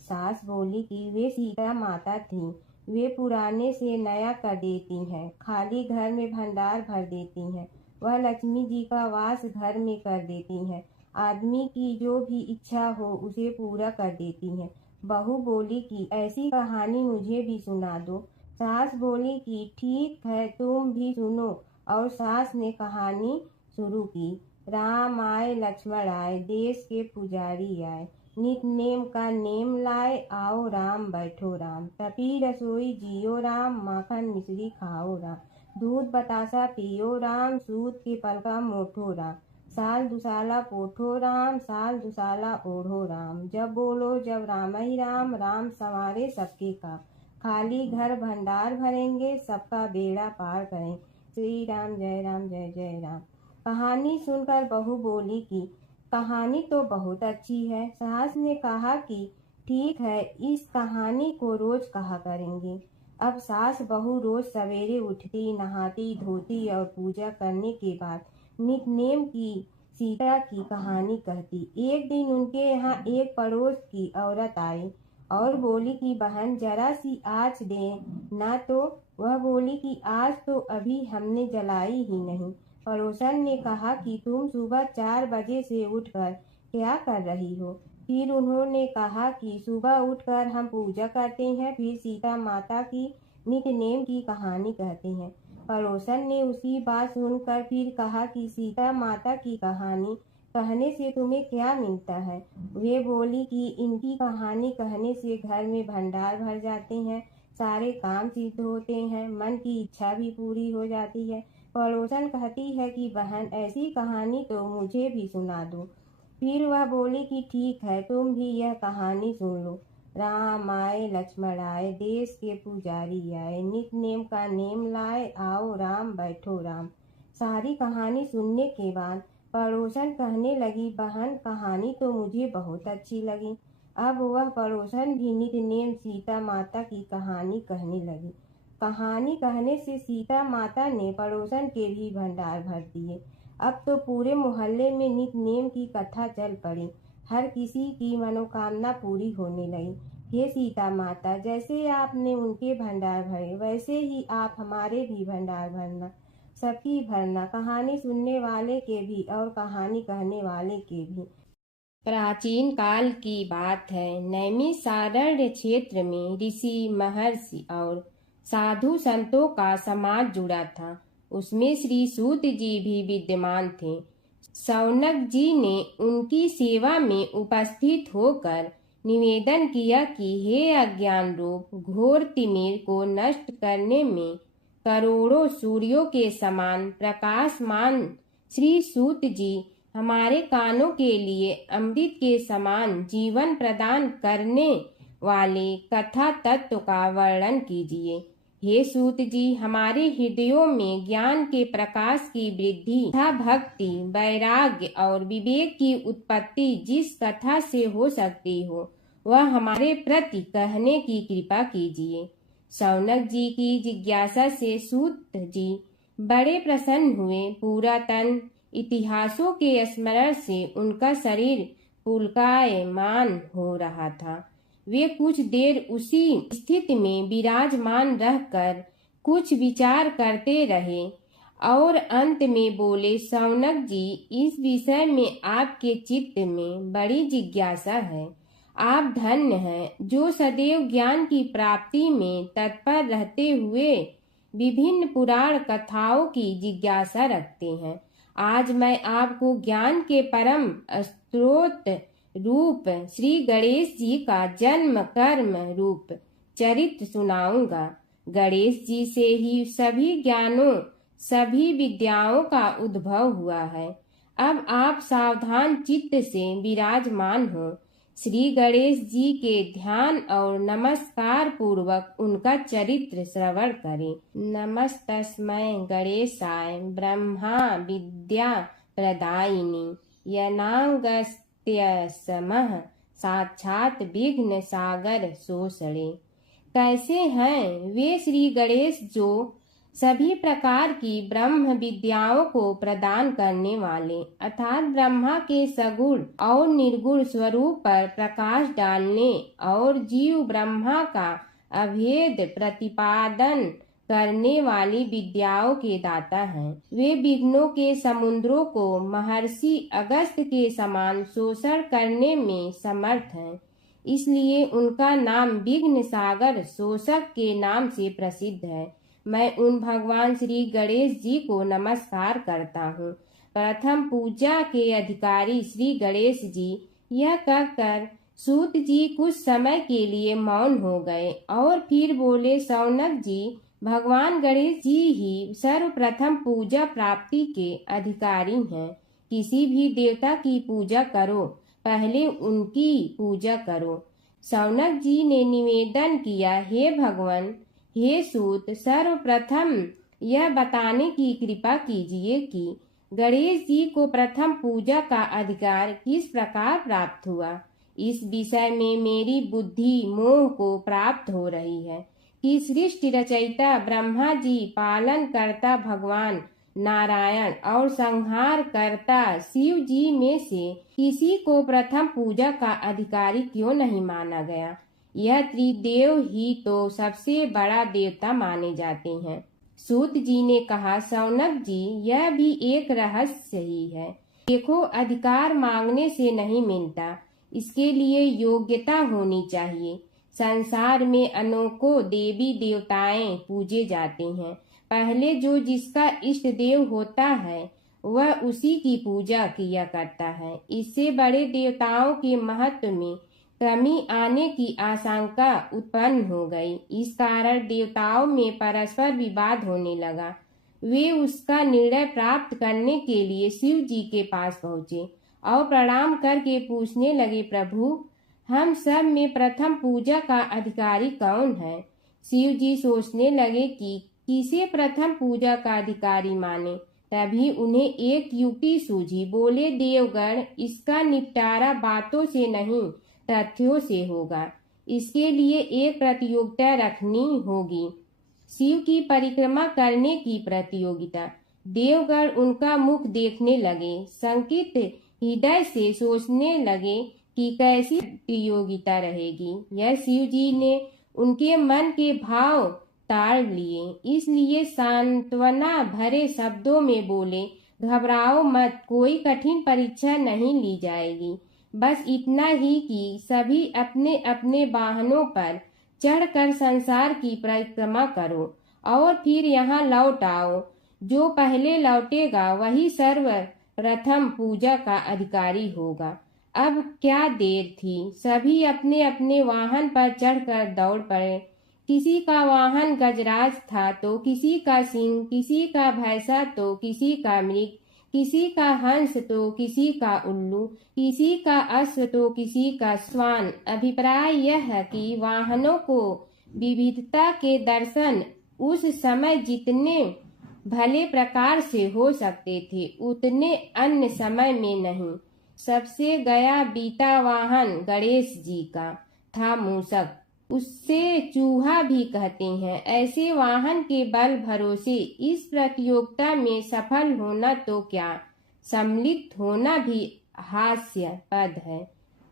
सास बोली कि वे सीता माता थी। वे पुराने से नया कर देती हैं, खाली घर में भंडार भर देती हैं। वह लक्ष्मी जी का वास घर में कर देती हैं। आदमी की जो भी इच्छा हो उसे पूरा कर देती हैं। बहू बोली कि ऐसी कहानी मुझे भी सुना दो। सास बोली कि ठीक है, तुम भी सुनो। और सास ने कहानी शुरू की। राम आए, लक्ष्मण आए, देश के पुजारी आए, नित नेम का नेम लाए, आओ राम बैठो राम। तपी रसोई जियो राम, माखन मिश्री खाओ राम। दूध बतासा पियो राम, सूत के पल का मोठो राम। साल दुसाला पोठो राम, साल दुसाला ओढ़ो राम। जब बोलो जब राम ही राम, राम संवारे सबके काम। खाली घर भंडार भरेंगे, सबका बेड़ा पार करें। श्री राम जय जय राम। कहानी सुनकर बहू बोली कि कहानी तो बहुत अच्छी है। सास ने कहा कि ठीक है, इस कहानी को रोज कहा करेंगे। अब सास बहू रोज सवेरे उठती, नहाती धोती और पूजा करने के बाद नित नेम की सीता की कहानी कहती। एक दिन उनके यहाँ एक पड़ोस की औरत आई और बोली कि बहन, जरा सी आँच दे ना। तो वह बोली कि आज तो अभी हमने जलाई ही नहीं। पड़ोसन ने कहा कि तुम सुबह 4 बजे से उठकर क्या कर रही हो। फिर उन्होंने कहा कि सुबह उठकर हम पूजा करते हैं, फिर सीता माता की नित नेम की कहानी कहते हैं। पड़ोसन ने उसकी बात सुनकर फिर कहा कि सीता माता की कहानी कहने से तुम्हें क्या मिलता है। वे बोली कि इनकी कहानी कहने से घर में भंडार भर जाते हैं, सारे काम सिद्ध होते हैं, मन की इच्छा भी पूरी हो जाती है। पड़ोसन कहती है कि बहन, ऐसी कहानी तो मुझे भी सुना दो। फिर वह बोली कि ठीक है, तुम भी यह कहानी सुन लो। राम आए, लक्ष्मण आए, देश के पुजारी आए, नित नेम का नेम लाए, आओ राम बैठो राम। सारी कहानी सुनने के बाद पड़ोसन कहने लगी, बहन कहानी तो मुझे बहुत अच्छी लगी। अब वह पड़ोसन भी नित नेम सीता माता की कहानी कहने लगी। कहानी कहने से सीता माता ने पड़ोसन के भी भंडार भर दिए। अब तो पूरे मोहल्ले में नित नेम की कथा चल पड़ी। हर किसी की मनोकामना पूरी होने लगी। हे सीता माता, जैसे आपने उनके भंडार भरे, वैसे ही आप हमारे भी भंडार भरना, सबकी भरना, कहानी सुनने वाले के भी और कहानी कहने वाले के भी। प्राचीन काल की बात है। नैमिषारण्य क्षेत्र में ऋषि, महर्षि और साधु संतों का समाज जुड़ा था। उसमें श्री सूत जी भी विद्यमान थे। शौनक जी ने उनकी सेवा में उपस्थित होकर निवेदन किया कि हे अज्ञान रूप घोर तिमिर को नष्ट करने में करोड़ों सूर्यों के समान प्रकाशमान श्री सूत जी हमारे कानों के लिए अमृत के समान जीवन प्रदान करने वाले कथा तत्व का वर्णन कीजिए। हे सूत जी, हमारे हृदयों में ज्ञान के प्रकाश की वृद्धि तथा भक्ति, वैराग्य और विवेक की उत्पत्ति जिस कथा से हो सकती हो, वह हमारे प्रति कहने की कृपा कीजिए। शौनक जी की जिज्ञासा से सूत जी बड़े प्रसन्न हुए। पूरा तन इतिहासों के स्मरण से उनका शरीर पुलकायमान हो रहा था। वे कुछ देर उसी स्थिति में विराजमान रहकर कुछ विचार करते रहे और अंत में बोले, शौनक जी, इस विषय में आपके चित्त में बड़ी जिज्ञासा है। आप धन्य हैं जो सदैव ज्ञान की प्राप्ति में तत्पर रहते हुए विभिन्न पुराण कथाओं की जिज्ञासा रखते हैं। आज मैं आपको ज्ञान के परम स्रोत रूप श्री गणेश जी का जन्म कर्म रूप चरित्र सुनाऊंगा। गणेश जी से ही सभी ज्ञानों, सभी विद्याओं का उद्भव हुआ है। अब आप सावधान चित्त से विराजमान हो। श्री गणेश जी के ध्यान और नमस्कार पूर्वक उनका चरित्र श्रवण करें। नमस्तस्मै गणेशाय ब्रह्मा विद्या प्रदायिनी यनागस्त्यसमः साक्षात विघ्न सागर सोषणे। कैसे हैं वे श्री गणेश जो सभी प्रकार की ब्रह्म विद्याओं को प्रदान करने वाले, अर्थात ब्रह्मा के सगुण और निर्गुण स्वरूप पर प्रकाश डालने और जीव ब्रह्मा का अभेद प्रतिपादन करने वाली विद्याओं के दाता हैं। वे विघ्नों के समुद्रों को महर्षि अगस्त्य के समान शोषण करने में समर्थ हैं। इसलिए उनका नाम विघ्न सागर शोषक के नाम से प्रसिद्ध है। मैं उन भगवान श्री गणेश जी को नमस्कार करता हूँ। प्रथम पूजा के अधिकारी श्री गणेश जी, यह कहकर सूत जी कुछ समय के लिए मौन हो गए और फिर बोले, शौनक जी, भगवान गणेश जी ही सर्वप्रथम पूजा प्राप्ति के अधिकारी हैं। किसी भी देवता की पूजा करो, पहले उनकी पूजा करो। शौनक जी ने निवेदन किया, हे भगवान, हे सूत, सर्वप्रथम यह बताने की कृपा कीजिए कि गणेश जी को प्रथम पूजा का अधिकार किस प्रकार प्राप्त हुआ। इस विषय में मेरी बुद्धि मोह को प्राप्त हो रही है कि सृष्टि रचयिता ब्रह्मा जी, पालन करता भगवान नारायण और संहार करता शिव जी में से किसी को प्रथम पूजा का अधिकारी क्यों नहीं माना गया। यह त्रिदेव ही तो सबसे बड़ा देवता माने जाते हैं। सूत जी ने कहा, शौनक जी, यह भी एक रहस्य ही है। देखो, अधिकार मांगने से नहीं मिलता, इसके लिए योग्यता होनी चाहिए। संसार में अनेकों देवी देवताएं पूजे जाते हैं। पहले जो जिसका इष्ट देव होता है वह उसी की पूजा किया करता है। इससे बड़े देवताओं के महत्व में कमी आने की आशंका उत्पन्न हो गई। इस कारण देवताओं में परस्पर विवाद होने लगा। वे उसका निर्णय प्राप्त करने के लिए शिव जी के पास पहुँचे और प्रणाम करके पूछने लगे, प्रभु हम सब में प्रथम पूजा का अधिकारी कौन है। शिव जी सोचने लगे कि किसे प्रथम पूजा का अधिकारी माने। तभी उन्हें एक युक्ति सूझी। बोले, देवगण, इसका निपटारा बातों से नहीं तथ्यों से होगा। इसके लिए एक प्रतियोगिता रखनी होगी, शिव की परिक्रमा करने की प्रतियोगिता। देवगण उनका मुख देखने लगे, शंकित हृदय से सोचने लगे कि कैसी प्रतियोगिता रहेगी। यह शिव जी ने उनके मन के भाव ताड़ लिए, इसलिए सांत्वना भरे शब्दों में बोले, घबराओ मत, कोई कठिन परीक्षा नहीं ली जाएगी। बस इतना ही कि सभी अपने अपने वाहनों पर चढ़कर संसार की परिक्रमा करो और फिर यहाँ लौट आओ। जो पहले लौटेगा वही सर्वप्रथम पूजा का अधिकारी होगा। अब क्या देर थी, सभी अपने अपने वाहन पर चढ़कर दौड़ पड़े। किसी का वाहन गजराज था तो किसी का सिंह, किसी का भैंसा तो किसी का मृग, किसी का हंस तो किसी का उल्लू, किसी का अश्व तो किसी का श्वान। अभिप्राय यह है कि वाहनों को विविधता के दर्शन उस समय जितने भले प्रकार से हो सकते थे उतने अन्य समय में नहीं। सबसे गया बीता वाहन गणेश जी का था मूषक, उससे चूहा भी कहते हैं। ऐसे वाहन के बल भरोसे इस प्रतियोगिता में सफल होना तो क्या, सम्मिलित होना भी हास्यास्पद है।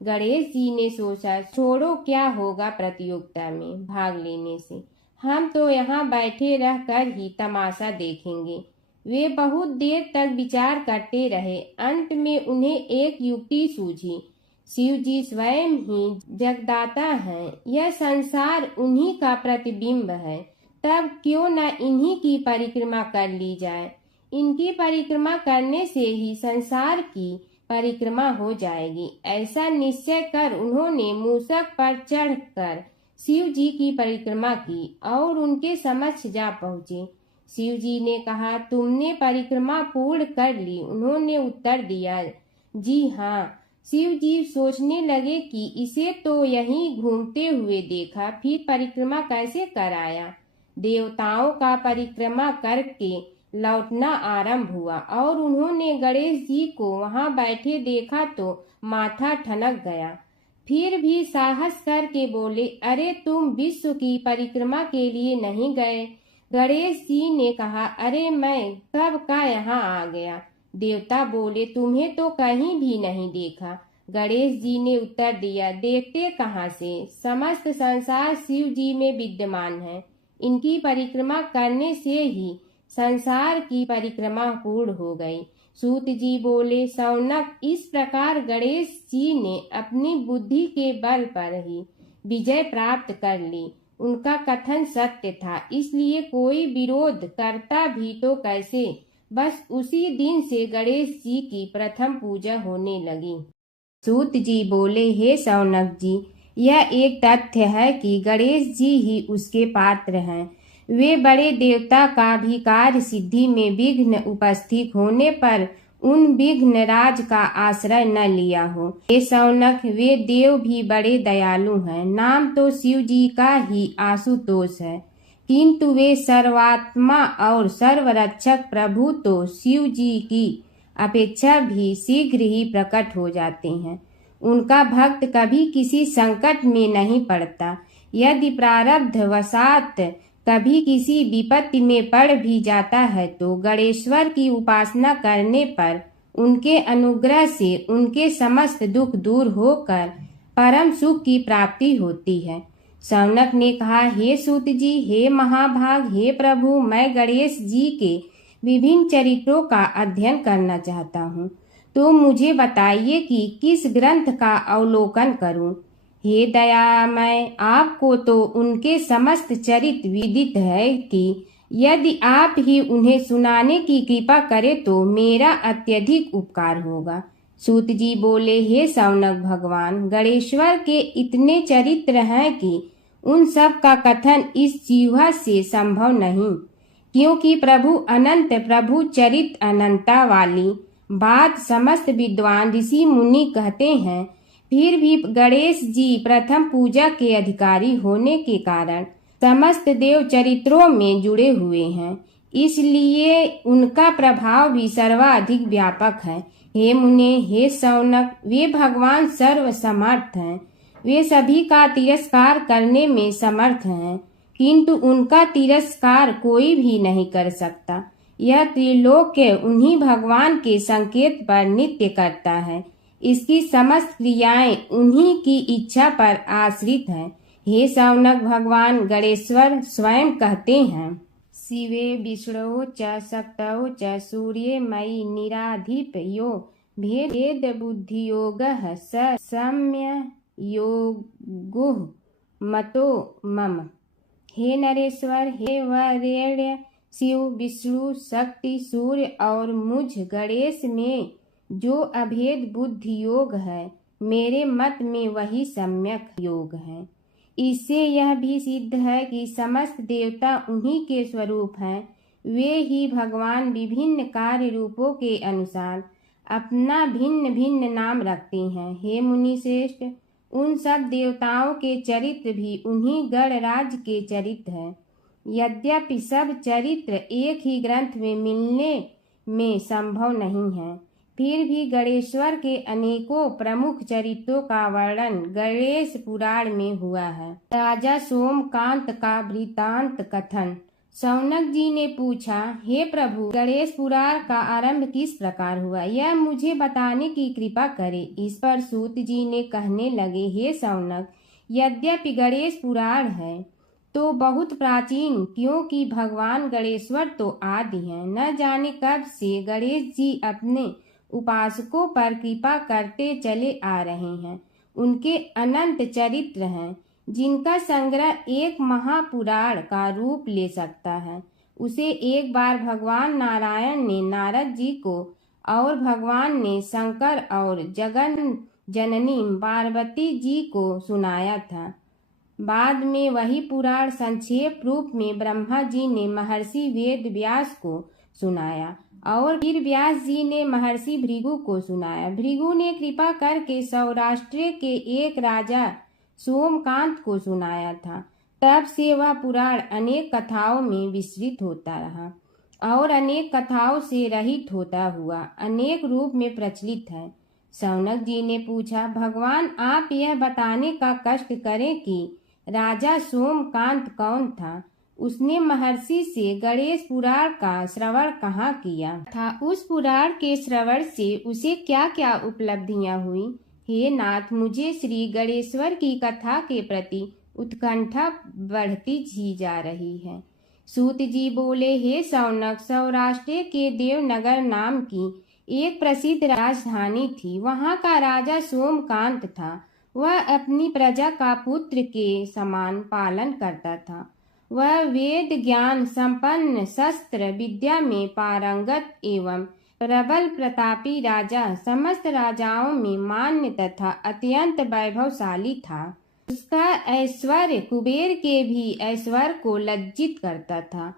गणेश जी ने सोचा, छोड़ो, क्या होगा प्रतियोगिता में भाग लेने से, हम तो यहाँ बैठे रहकर ही तमाशा देखेंगे। वे बहुत देर तक विचार करते रहे। अंत में उन्हें एक युक्ति सूझी। शिव जी स्वयं ही जगदाता हैं, यह संसार उन्हीं का प्रतिबिंब है, तब क्यों न इन्हीं की परिक्रमा कर ली जाए। इनकी परिक्रमा करने से ही संसार की परिक्रमा हो जाएगी। ऐसा निश्चय कर उन्होंने मूषक पर चढ़कर शिव जी की परिक्रमा की और उनके समक्ष जा पहुँचे। शिव जी ने कहा, तुमने परिक्रमा पूर्ण कर ली। उन्होंने उत्तर दिया, जी हाँ। शिव जी सोचने लगे कि इसे तो यहीं घूमते हुए देखा, फिर परिक्रमा कैसे कराया। देवताओं का परिक्रमा करके लौटना आरंभ हुआ और उन्होंने गणेश जी को वहां बैठे देखा तो माथा ठनक गया। फिर भी साहस करके बोले, अरे तुम विश्व की परिक्रमा के लिए नहीं गए। गणेश जी ने कहा, अरे मैं कब का यहाँ आ गया। देवता बोले, तुम्हें तो कहीं भी नहीं देखा। गणेश जी ने उत्तर दिया, देखते कहाँ से, समस्त संसार शिव जी में विद्यमान है। इनकी परिक्रमा करने से ही संसार की परिक्रमा पूर्ण हो गई। सूत जी बोले, शौनक, इस प्रकार गणेश जी ने अपनी बुद्धि के बल पर ही विजय प्राप्त कर ली। उनका कथन सत्य था, इसलिए कोई विरोध करता भी तो कैसे। बस उसी दिन से गणेश जी की प्रथम पूजा होने लगी। सूत जी बोले, हे शौनक जी, यह एक तथ्य है कि गणेश जी ही उसके पात्र हैं। वे बड़े देवता का भी कार्य सिद्धि में विघ्न उपस्थित होने पर उन विघ्न राज का आश्रय न लिया हो। हे शौनक, वे देव भी बड़े दयालु हैं। नाम तो शिव जी का ही आशुतोष है, किंतु वे सर्वात्मा और सर्वरक्षक प्रभु तो शिव जी की अपेक्षा भी शीघ्र ही प्रकट हो जाते हैं। उनका भक्त कभी किसी संकट में नहीं पड़ता। यदि प्रारब्ध वशात कभी किसी विपत्ति में पड़ भी जाता है तो गणेश्वर की उपासना करने पर उनके अनुग्रह से उनके समस्त दुख दूर होकर परम सुख की प्राप्ति होती है। शौनक ने कहा, हे सूत जी, हे महाभाग, हे प्रभु, मैं गणेश जी के विभिन्न चरित्रों का अध्ययन करना चाहता हूँ, तो मुझे बताइए कि किस ग्रंथ का अवलोकन करूँ। हे दयामय, आपको तो उनके समस्त चरित्र विदित है कि यदि आप ही उन्हें सुनाने की कृपा करें तो मेरा अत्यधिक उपकार होगा। सूत जी बोले, हे शौनक भगवान, गणेश्वर के इतने चरित्र हैं कि उन सब का कथन इस जीवा से संभव नहीं, क्योंकि प्रभु अनंत, प्रभु चरित अनंता वाली बात समस्त विद्वान ऋषि मुनि कहते हैं। फिर भी गणेश जी प्रथम पूजा के अधिकारी होने के कारण समस्त देव चरित्रों में जुड़े हुए हैं, इसलिए उनका प्रभाव भी सर्वाधिक व्यापक है। हे मुने, हे शौनक, वे भगवान सर्व समर्थ हैं। वे सभी का तिरस्कार करने में समर्थ हैं, किंतु उनका तिरस्कार कोई भी नहीं कर सकता। यह त्रिलोक्य उन्हीं भगवान के संकेत पर नित्य करता है। इसकी समस्त क्रियाएं उन्हीं की इच्छा पर आश्रित हैं। हे शौनक, भगवान गणेश्वर स्वयं कहते हैं, शिवे विष्णो च शक्तौ च सूर्ये मयि निराधिप यो भेद बुद्धियोगः स सम्य योगुः मतो मम। हे नरेश्वर, हे वरेण्य, शिव, विष्णु, शक्ति, सूर्य और मुझ गणेश में जो अभेद बुद्धि योग है, मेरे मत में वही सम्यक योग है। इससे यह भी सिद्ध है कि समस्त देवता उन्हीं के स्वरूप हैं। वे ही भगवान विभिन्न कार्य रूपों के अनुसार अपना भिन्न भिन्न नाम रखते हैं। हे मुनि श्रेष्ठ, उन सब देवताओं के चरित्र भी उन्हीं गणराज के चरित्र हैं। यद्यपि सब चरित्र एक ही ग्रंथ में मिलने में संभव नहीं है, फिर भी गणेश्वर के अनेकों प्रमुख चरित्रों का वर्णन गणेश पुराण में हुआ है। राजा सोमकांत का वृत्तांत कथन। शौनक जी ने पूछा, हे प्रभु, गणेश पुराण का आरंभ किस प्रकार हुआ, यह मुझे बताने की कृपा करे। इस पर सूत जी ने कहने लगे, हे शौनक, यद्यपि गणेश पुराण है तो बहुत प्राचीन, क्योंकि भगवान गणेश्वर तो आदि हैं। न जाने कब से गणेश जी अपने उपासकों पर कृपा करते चले आ रहे हैं। उनके अनंत चरित्र हैं, जिनका संग्रह एक महापुराण का रूप ले सकता है। उसे एक बार भगवान नारायण ने नारद जी को और भगवान ने शंकर और जगन जननी पार्वती जी को सुनाया था। बाद में वही पुराण संक्षेप रूप में ब्रह्मा जी ने महर्षि वेद व्यास को सुनाया और फिर व्यास जी ने महर्षि भृगु को सुनाया। भृगु ने कृपा करके सौराष्ट्र के एक राजा सोमकांत को सुनाया था। तब से वह पुराण अनेक कथाओं में विस्तृत होता रहा और अनेक कथाओं से रहित होता हुआ अनेक रूप में प्रचलित है। शौनक जी ने पूछा, भगवान, आप यह बताने का कष्ट करें कि राजा सोमकांत कौन था। उसने महर्षि से गणेश पुराण का श्रवण कहाँ किया था, उस पुराण के श्रवण से उसे क्या क्या उपलब्धियां हुई। हे नाथ, मुझे श्री गणेश्वर की कथा के प्रति उत्कंठा बढ़ती ही जा रही है। सूत जी बोले, हे शौनक, सौराष्ट्र के देवनगर नाम की एक प्रसिद्ध राजधानी थी। वहाँ का राजा सोमकांत था। वह अपनी प्रजा का पुत्र के समान पालन करता था। वह वेद ज्ञान संपन्न, शस्त्र विद्या में पारंगत एवं प्रबल प्रतापी राजा, समस्त राजाओं में मान्य तथा अत्यंत वैभवशाली था। उसका ऐश्वर्य कुबेर के भी ऐश्वर्य को लज्जित करता था।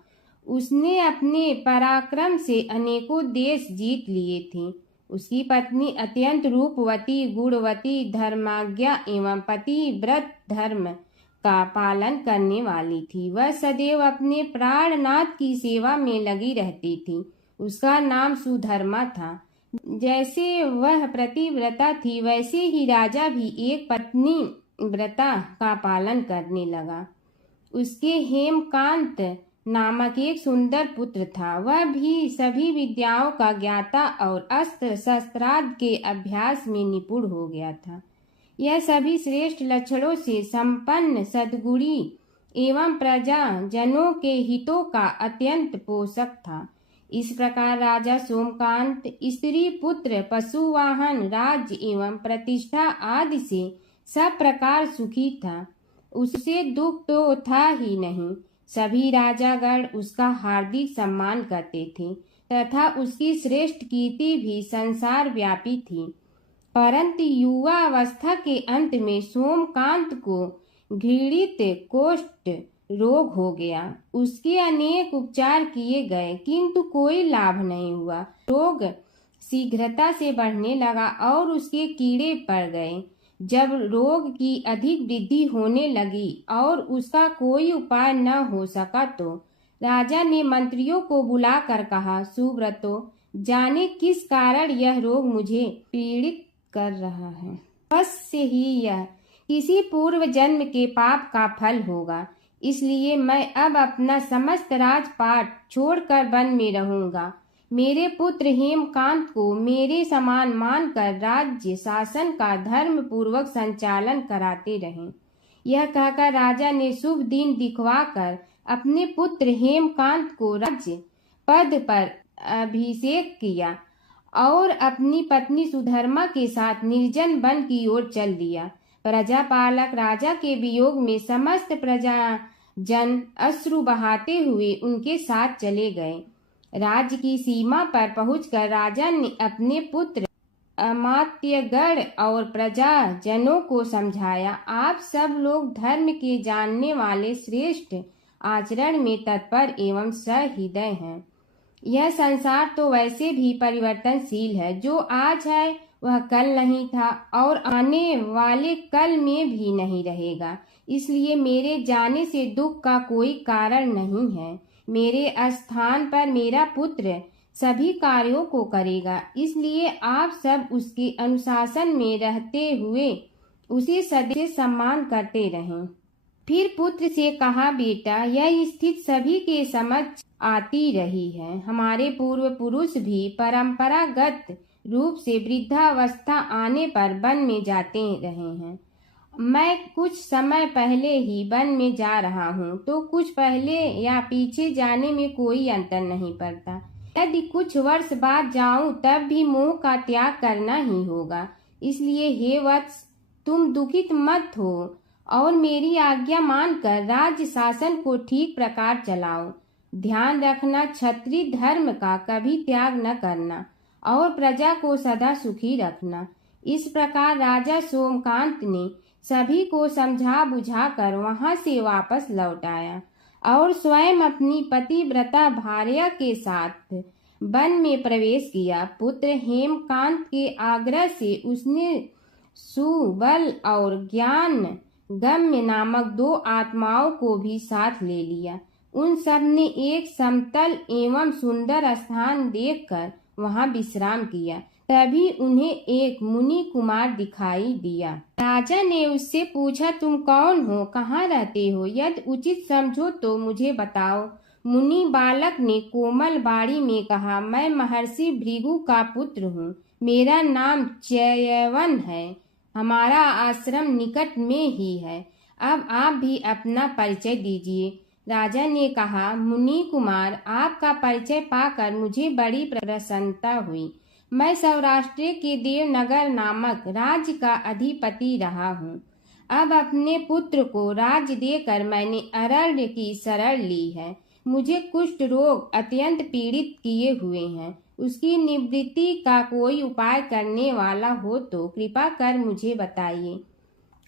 उसने अपने पराक्रम से अनेकों देश जीत लिए थे। उसकी पत्नी अत्यंत रूपवती, गुणवती, धर्माज्ञा एवं पतिव्रत धर्म का पालन करने वाली थी। वह सदैव अपने प्राणनाथ की सेवा में लगी रहती थी। उसका नाम सुधर्मा था। जैसे वह प्रतिव्रता थी, वैसे ही राजा भी एक पत्नी व्रता का पालन करने लगा। उसके हेमकांत नामक एक सुंदर पुत्र था। वह भी सभी विद्याओं का ज्ञाता और अस्त्र शस्त्रादि के अभ्यास में निपुण हो गया था। यह सभी श्रेष्ठ लक्षणों से संपन्न, सद्गुणी एवं प्रजा जनों के हितों का अत्यंत पोषक था। इस प्रकार राजा सोमकांत स्त्री पुत्र, पशु वाहन, राज्य एवं प्रतिष्ठा आदि से सब प्रकार सुखी था। उससे दुख तो था ही नहीं। सभी राजागण उसका हार्दिक सम्मान करते थे तथा उसकी श्रेष्ठ कीर्ति भी संसार व्यापी थी। परंतु युवा अवस्था के अंत में सोमकांत को घृणित कोष्ठ रोग हो गया। उसके अनेक उपचार किए गए, किंतु कोई लाभ नहीं हुआ। रोग शीघ्रता से बढ़ने लगा और उसके कीड़े पड़ गए। जब रोग की अधिक वृद्धि होने लगी और उसका कोई उपाय न हो सका तो राजा ने मंत्रियों को बुलाकर कहा, सुब्रतो, जाने किस कारण यह रोग मुझे पीड़ित कर रहा है। अवश्य ही यह किसी पूर्व जन्म के पाप का फल होगा। इसलिए मैं अब अपना समस्त राजपाट छोड़कर वन में रहूंगा। मेरे पुत्र हेमकांत को मेरे समान मानकर राज्य शासन का धर्म पूर्वक संचालन कराते रहें। यह कहकर राजा ने शुभ दिन दिखवाकर अपने पुत्र हेमकांत को राज्य पद पर अभिषेक किया और अपनी पत्नी सुधर्मा के साथ निर्जन वन की ओर चल दिया। प्रजापालक राजा के वियोग में समस्त प्रजा जन अश्रु बहाते हुए उनके साथ चले गए। राज्य की सीमा पर पहुंचकर राजा ने अपने पुत्र अमात्यगण और प्रजाजनों को समझाया, आप सब लोग धर्म के जानने वाले, श्रेष्ठ आचरण में तत्पर एवं सहृदय हैं। यह संसार तो वैसे भी परिवर्तनशील है। जो आज है वह कल नहीं था और आने वाले कल में भी नहीं रहेगा। इसलिए मेरे जाने से दुख का कोई कारण नहीं है। मेरे स्थान पर मेरा पुत्र सभी कार्यों को करेगा। इसलिए आप सब उसके अनुशासन में रहते हुए उसे सदैव सम्मान करते रहें। फिर पुत्र से कहा, बेटा, यह स्थिति सभी के समझ आती रही है। हमारे पूर्व पुरुष भी परंपरागत रूप से वृद्धावस्था आने पर वन में जाते रहे हैं। मैं कुछ समय पहले ही वन में जा रहा हूँ, तो कुछ पहले या पीछे जाने में कोई अंतर नहीं पड़ता। यदि कुछ वर्ष बाद जाऊं तब भी मोह का त्याग करना ही होगा। इसलिए हे वत्स, तुम दुखित मत हो और मेरी आज्ञा मानकर राज्य शासन को ठीक प्रकार चलाओ। ध्यान रखना, क्षत्रिय धर्म का कभी त्याग न करना और प्रजा को सदा सुखी रखना। इस प्रकार राजा सोमकांत ने सभी को समझा बुझाकर वहां से वापस लौट आया और स्वयं अपनी पतिव्रता भार्या के साथ वन में प्रवेश किया। पुत्र हेमकांत के आग्रह से उसने सुबल और ज्ञान गम्य नामक 2 आत्माओं को भी साथ ले लिया। उन सब ने एक समतल एवं सुंदर स्थान देखकर वहां विश्राम किया। तभी उन्हें एक मुनि कुमार दिखाई दिया। राजा ने उससे पूछा, तुम कौन हो, कहाँ रहते हो? यदि उचित समझो तो मुझे बताओ। मुनि बालक ने कोमल बाणी में कहा, मैं महर्षि भृगु का पुत्र हूँ। मेरा नाम च्यवन है। हमारा आश्रम निकट में ही है। अब आप भी अपना परिचय दीजिए। राजा ने कहा, मुनि कुमार, आपका परिचय पाकर मुझे बड़ी प्रसन्नता हुई। मैं सौराष्ट्र के देवनगर नामक राज्य का अधिपति रहा हूँ। अब अपने पुत्र को राज्य देकर मैंने अरण्य की शरण ली है। मुझे कुष्ठ रोग अत्यंत पीड़ित किए हुए हैं। उसकी निवृत्ति का कोई उपाय करने वाला हो तो कृपा कर मुझे बताइए।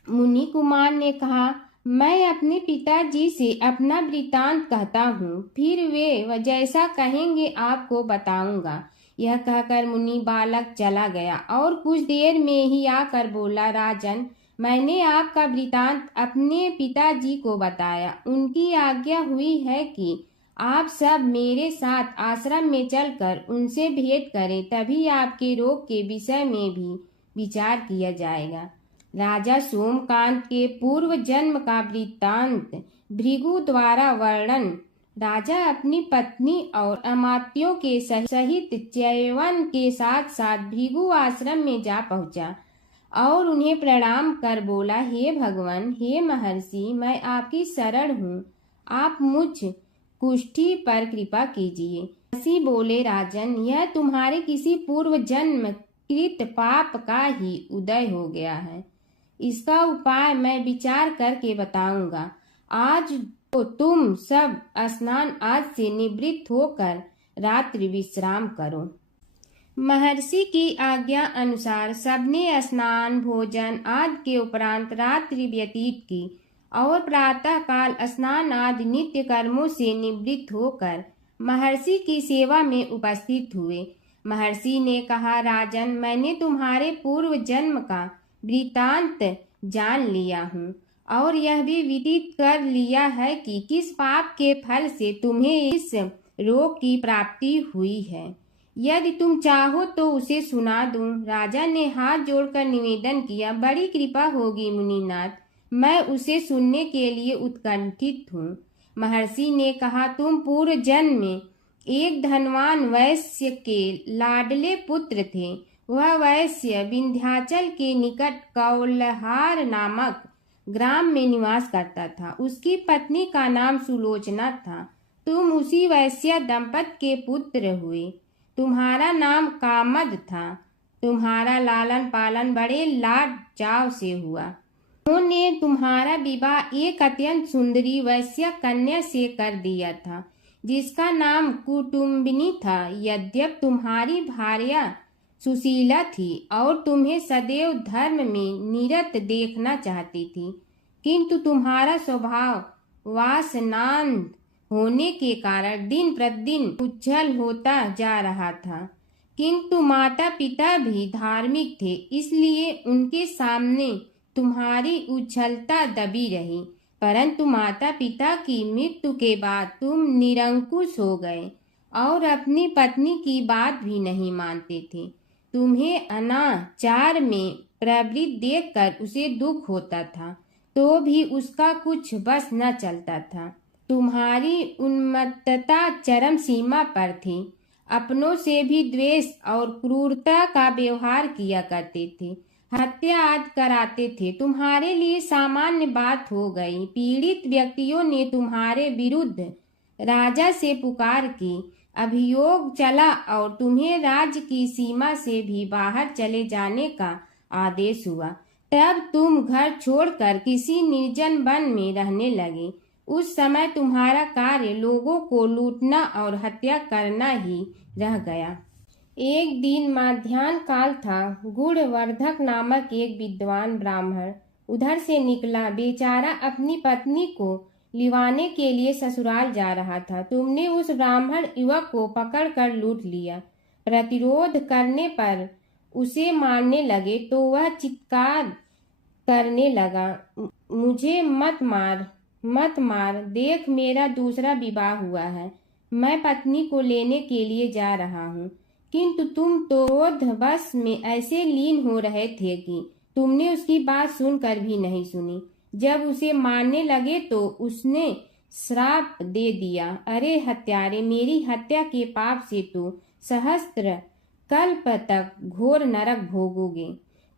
मुनि कुमार ने कहा, मैं अपने पिताजी से अपना वृतांत कहता हूँ, फिर वे जैसा कहेंगे आपको बताऊंगा। यह कहकर मुनि बालक चला गया और कुछ देर में ही आकर बोला, राजन, मैंने आपका वृतांत अपने पिताजी को बताया। उनकी आज्ञा हुई है कि आप सब मेरे साथ आश्रम में चलकर उनसे भेंट करें, तभी आपके रोग के विषय में भी विचार किया जाएगा। राजा सोमकांत के पूर्व जन्म का वृत्तांत भृगु द्वारा वर्णन। राजा अपनी पत्नी और अमात्यों के सहित च्यवन के साथ साथ भृगु आश्रम में जा पहुंचा और उन्हें प्रणाम कर बोला, हे भगवान, हे महर्षि, मैं आपकी शरण हूँ। आप मुझ कुष्ठी पर कृपा कीजिए। महर्षि बोले, राजन, यह तुम्हारे किसी पूर्व जन्म कृत पाप का ही उदय हो गया है। इसका उपाय मैं विचार करके बताऊंगा। आज तो तुम सब स्नान आज से निवृत्त होकर रात्रि विश्राम करो। महर्षि की आज्ञा अनुसार सबने स्नान, भोजन आदि के उपरांत रात्रि व्यतीत की और प्रातः काल स्नान आदि नित्य कर्मों से निवृत्त होकर महर्षि की सेवा में उपस्थित हुए। महर्षि ने कहा, राजन, मैंने तुम्हारे पूर्व जन्म का वृतांत जान लिया हूँ और यह भी विदित कर लिया है कि किस पाप के फल से तुम्हें इस रोग की प्राप्ति हुई है। यदि तुम चाहो तो उसे सुना दूं। राजा ने हाथ जोड़कर निवेदन किया, बड़ी कृपा होगी मुनिनाथ, मैं उसे सुनने के लिए उत्कंठित हूँ। महर्षि ने कहा, तुम पूर्व जन्म में एक धनवान वैश्य के लाडले पुत्र थे। वह वैश्य विंध्याचल के निकट कौलहार नामक ग्राम में निवास करता था। उसकी पत्नी का नाम सुलोचना था। तुम उसी वैश्य दंपत के पुत्र हुए। तुम्हारा नाम कामद था। तुम्हारा लालन पालन बड़े लाड चाव से हुआ। उन्होंने तुम्हारा विवाह एक अत्यंत सुंदरी वैश्य कन्या से कर दिया था, जिसका नाम कुटुम्बिनी था। यद्यप तुम्हारी भार्या सुशीला थी और तुम्हें सदैव धर्म में निरत देखना चाहती थी, किंतु तुम्हारा स्वभाव वासनांध होने के कारण दिन प्रतिदिन उज्जवल होता जा रहा था। किंतु माता पिता भी धार्मिक थे, इसलिए उनके सामने तुम्हारी उज्ज्वलता दबी रही। परंतु माता पिता की मृत्यु के बाद तुम निरंकुश हो गए और अपनी पत्नी की बात भी नहीं मानते थे। तुम्हें अनाचार में प्रवृत्त देखकर उसे दुख होता था, तो भी उसका कुछ बस न चलता था। तुम्हारी उन्मत्तता चरम सीमा पर थी। अपनों से भी द्वेष और क्रूरता का व्यवहार किया करते थे। हत्या आदि कराते थे। तुम्हारे लिए सामान्य बात हो गई। पीड़ित व्यक्तियों ने तुम्हारे विरुद्ध राजा से पुकार की। अभियोग चला और तुम्हें राज्य की सीमा से भी बाहर चले जाने का आदेश हुआ। तब तुम घर छोड़कर किसी निर्जन वन में रहने लगे। उस समय तुम्हारा कार्य लोगों को लूटना और हत्या करना ही रह गया। एक दिन माध्याह्न काल था। गुणवर्धक नामक एक विद्वान ब्राह्मण उधर से निकला। बेचारा अपनी पत्नी को लिवाने के लिए ससुराल जा रहा था। तुमने उस ब्राह्मण युवक को पकड़कर लूट लिया। प्रतिरोध करने पर उसे मारने लगे तो वह चित्कार करने लगा, मुझे मत मार, मत मार, देख मेरा दूसरा विवाह हुआ है। मैं पत्नी को लेने के लिए जा रहा हूँ। किंतु तुम तो क्रोध बस में ऐसे लीन हो रहे थे कि तुमने उसकी बात सुनकर भी नहीं सुनी। जब उसे मारने लगे तो उसने श्राप दे दिया, अरे हत्यारे, मेरी हत्या के पाप से तो सहस्त्र कल्प तक घोर नरक भोगोगे।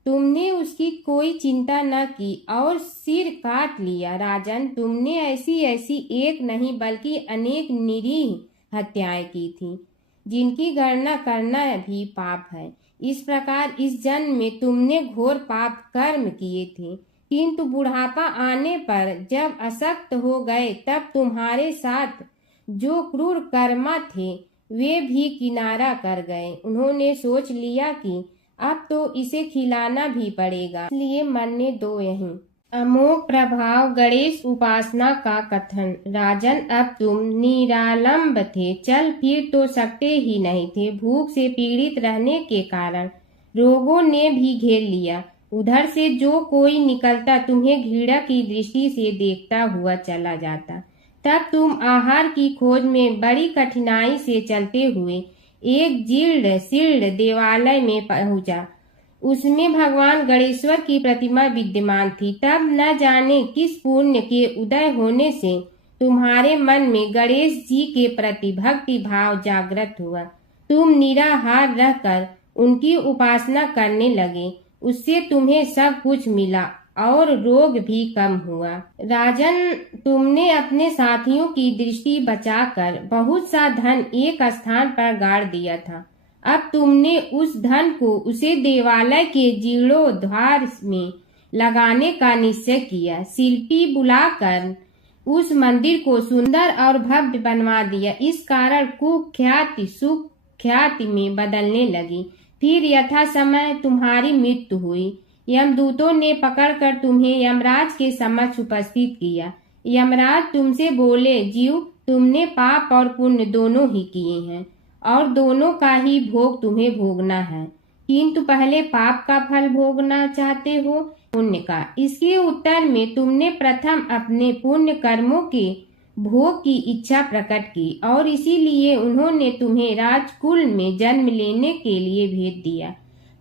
तुमने उसकी कोई चिंता न की और सिर काट लिया। राजन, तुमने ऐसी ऐसी एक नहीं बल्कि अनेक निरीह हत्याएं की थी, जिनकी गणना करना भी पाप है। इस प्रकार इस जन्म में तुमने घोर पाप कर्म किए थे, किंतु बुढ़ापा आने पर जब अशक्त हो गए तब तुम्हारे साथ जो क्रूर कर्मा थे वे भी किनारा कर गए। उन्होंने सोच लिया कि अब तो इसे खिलाना भी पड़ेगा, इसलिए मरने दो यहीं। अमोघ प्रभाव गणेश उपासना का कथन। राजन, अब तुम निरालंब थे, चल फिर तो सकते ही नहीं थे। भूख से पीड़ित रहने के कारण रोगों ने भी घेर लिया। उधर से जो कोई निकलता तुम्हें घृणा की दृष्टि से देखता हुआ चला जाता। तब तुम आहार की खोज में बड़ी कठिनाई से चलते हुए एक जीर्ण शीर्ण देवालय में पहुंचा। उसमें भगवान गणेश्वर की प्रतिमा विद्यमान थी। तब न जाने किस पुण्य के उदय होने से तुम्हारे मन में गणेश जी के प्रति भक्ति भाव जागृत हुआ। तुम निराहार रहकर उनकी उपासना करने लगे। उससे तुम्हें सब कुछ मिला और रोग भी कम हुआ। राजन, तुमने अपने साथियों की दृष्टि बचाकर बहुत सा धन एक स्थान पर गाड़ दिया था। अब तुमने उस धन को उसे देवालय के जीर्णोद्धार में लगाने का निश्चय किया। शिल्पी बुलाकर उस मंदिर को सुंदर और भव्य बनवा दिया। इस कारण कुख्याति सुख्याति में बदलने लगी। फिर यथा समय तुम्हारी मृत्यु हुई। यमदूतों ने पकड़कर तुम्हें यमराज के समक्ष उपस्थित किया। यमराज तुमसे बोले, जीव, तुमने पाप और पुण्य दोनों ही किए हैं और दोनों का ही भोग तुम्हें भोगना है, किंतु पहले पाप का फल भोगना चाहते हो पुण्य का। इसके उत्तर में तुमने प्रथम अपने पुण्य कर्मों के भोग की इच्छा प्रकट की और इसीलिए उन्होंने तुम्हें राजकुल में जन्म लेने के लिए भेज दिया।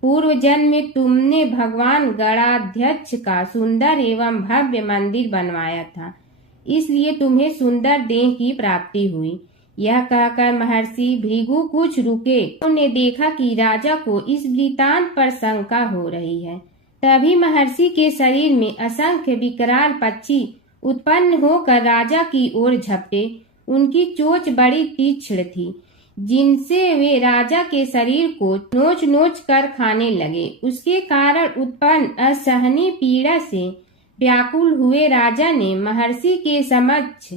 पूर्व जन्म में तुमने भगवान गणाध्यक्ष का सुंदर एवं भव्य मंदिर बनवाया था, इसलिए तुम्हें सुंदर देह की प्राप्ति हुई। यह कहकर महर्षि भृगु कुछ रुके। उन्होंने देखा कि राजा को इस वृतांत पर शंका हो रही है। तभी महर्षि के शरीर में असंख्य विकराल पक्षी उत्पन्न होकर राजा की ओर झपटे। उनकी चोंच बड़ी तीक्ष्ण थी, जिनसे वे राजा के शरीर को नोच नोच कर खाने लगे। उसके कारण उत्पन्न असहनीय पीड़ा से व्याकुल हुए राजा ने महर्षि के समक्ष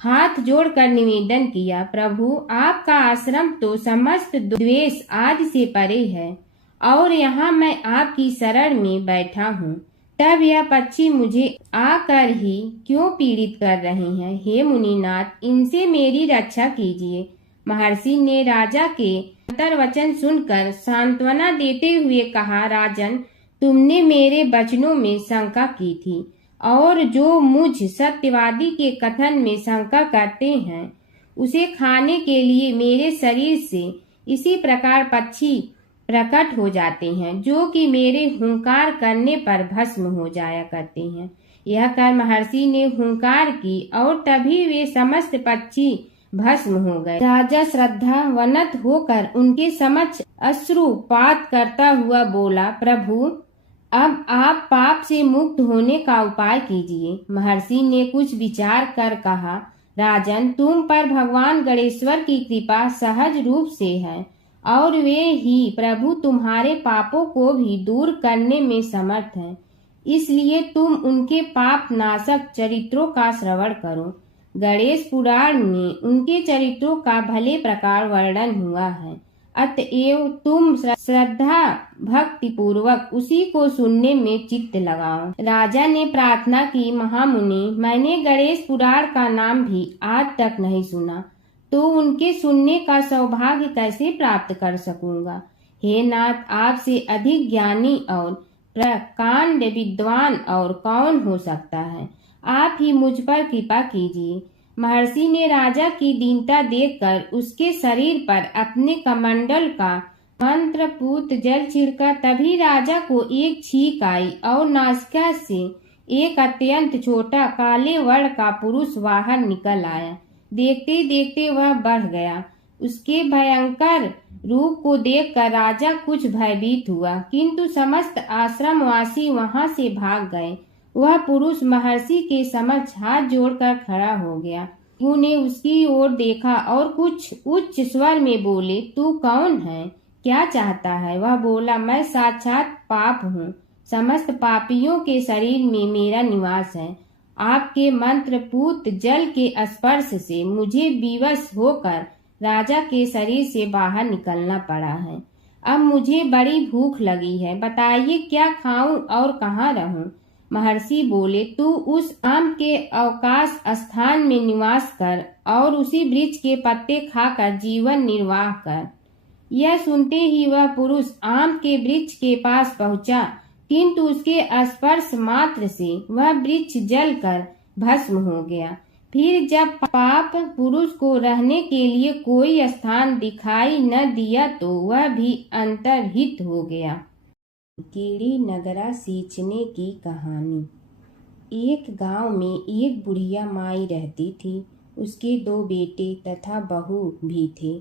हाथ जोड़कर निवेदन किया, प्रभु आपका आश्रम तो समस्त द्वेष आदि से परे है और यहाँ मैं आपकी शरण में बैठा हूँ, तब यह पक्षी मुझे आकर ही क्यों पीड़ित कर रहे हैं। हे मुनिनाथ, इनसे मेरी रक्षा कीजिए। महर्षि ने राजा के अंतर्वचन सुनकर सांत्वना देते हुए कहा, राजन, तुमने मेरे वचनों में शंका की थी और जो मुझ सत्यवादी के कथन में शंका करते हैं उसे खाने के लिए मेरे शरीर से इसी प्रकार पक्षी प्रकट हो जाते हैं, जो कि मेरे हुंकार करने पर भस्म हो जाया करते हैं। यह कर महर्षि ने हुंकार की और तभी वे समस्त पक्षी भस्म हो गए। राजा श्रद्धावनत होकर उनके समक्ष अश्रुपात करता हुआ बोला, प्रभु अब आप पाप से मुक्त होने का उपाय कीजिए। महर्षि ने कुछ विचार कर कहा, राजन, तुम पर भगवान गणेश्वर की कृपा सहज रूप से है और वे ही प्रभु तुम्हारे पापों को भी दूर करने में समर्थ हैं, इसलिए तुम उनके पाप नाशक चरित्रों का श्रवण करो। गणेश पुराण में उनके चरित्रों का भले प्रकार वर्णन हुआ है, अतएव तुम श्रद्धा भक्ति पूर्वक उसी को सुनने में चित्त लगाओ। राजा ने प्रार्थना की, महामुनि, मैंने गणेश पुराण का नाम भी आज तक नहीं सुना, तो उनके सुनने का सौभाग्य कैसे प्राप्त कर सकूंगा। हे नाथ, आपसे अधिक ज्ञानी और प्रकांड विद्वान और कौन हो सकता है। आप ही मुझ पर कृपा कीजिए। महर्षि ने राजा की दीनता देखकर उसके शरीर पर अपने कमंडल का मंत्रपूत जल छिड़का। तभी राजा को एक छींक आई और नासिका से एक अत्यंत छोटा काले वर्ण का पुरुष बाहर निकल आया। देखते देखते वह बढ़ गया। उसके भयंकर रूप को देखकर राजा कुछ भयभीत हुआ, किंतु समस्त आश्रमवासी वहां से भाग गए। वह पुरुष महर्षि के समक्ष हाथ जोड़कर खड़ा हो गया। उन्हें उसकी ओर देखा और कुछ उच्च स्वर में बोले, तू कौन है, क्या चाहता है। वह बोला, मैं साक्षात पाप हूँ, समस्त पापियों के शरीर में मेरा निवास है। आपके मंत्रपूत जल के स्पर्श से मुझे विवश होकर राजा के शरीर से बाहर निकलना पड़ा है। अब मुझे बड़ी भूख लगी है, बताइए क्या खाऊं और कहाँ रहूं। महर्षि बोले, तू उस आम के अवकाश स्थान में निवास कर और उसी वृक्ष के पत्ते खाकर जीवन निर्वाह कर। यह सुनते ही वह पुरुष आम के वृक्ष के पास पहुंचा, किंतु उसके स्पर्श मात्र से वह वृक्ष जलकर भस्म हो गया। फिर जब पाप पुरुष को रहने के लिए कोई स्थान दिखाई न दिया तो वह भी अंतर्हित हो गया। कीड़ी नगरा सींचने की कहानी। एक गांव में एक बुढ़िया माई रहती थी। उसके 2 बेटे तथा बहू भी थे।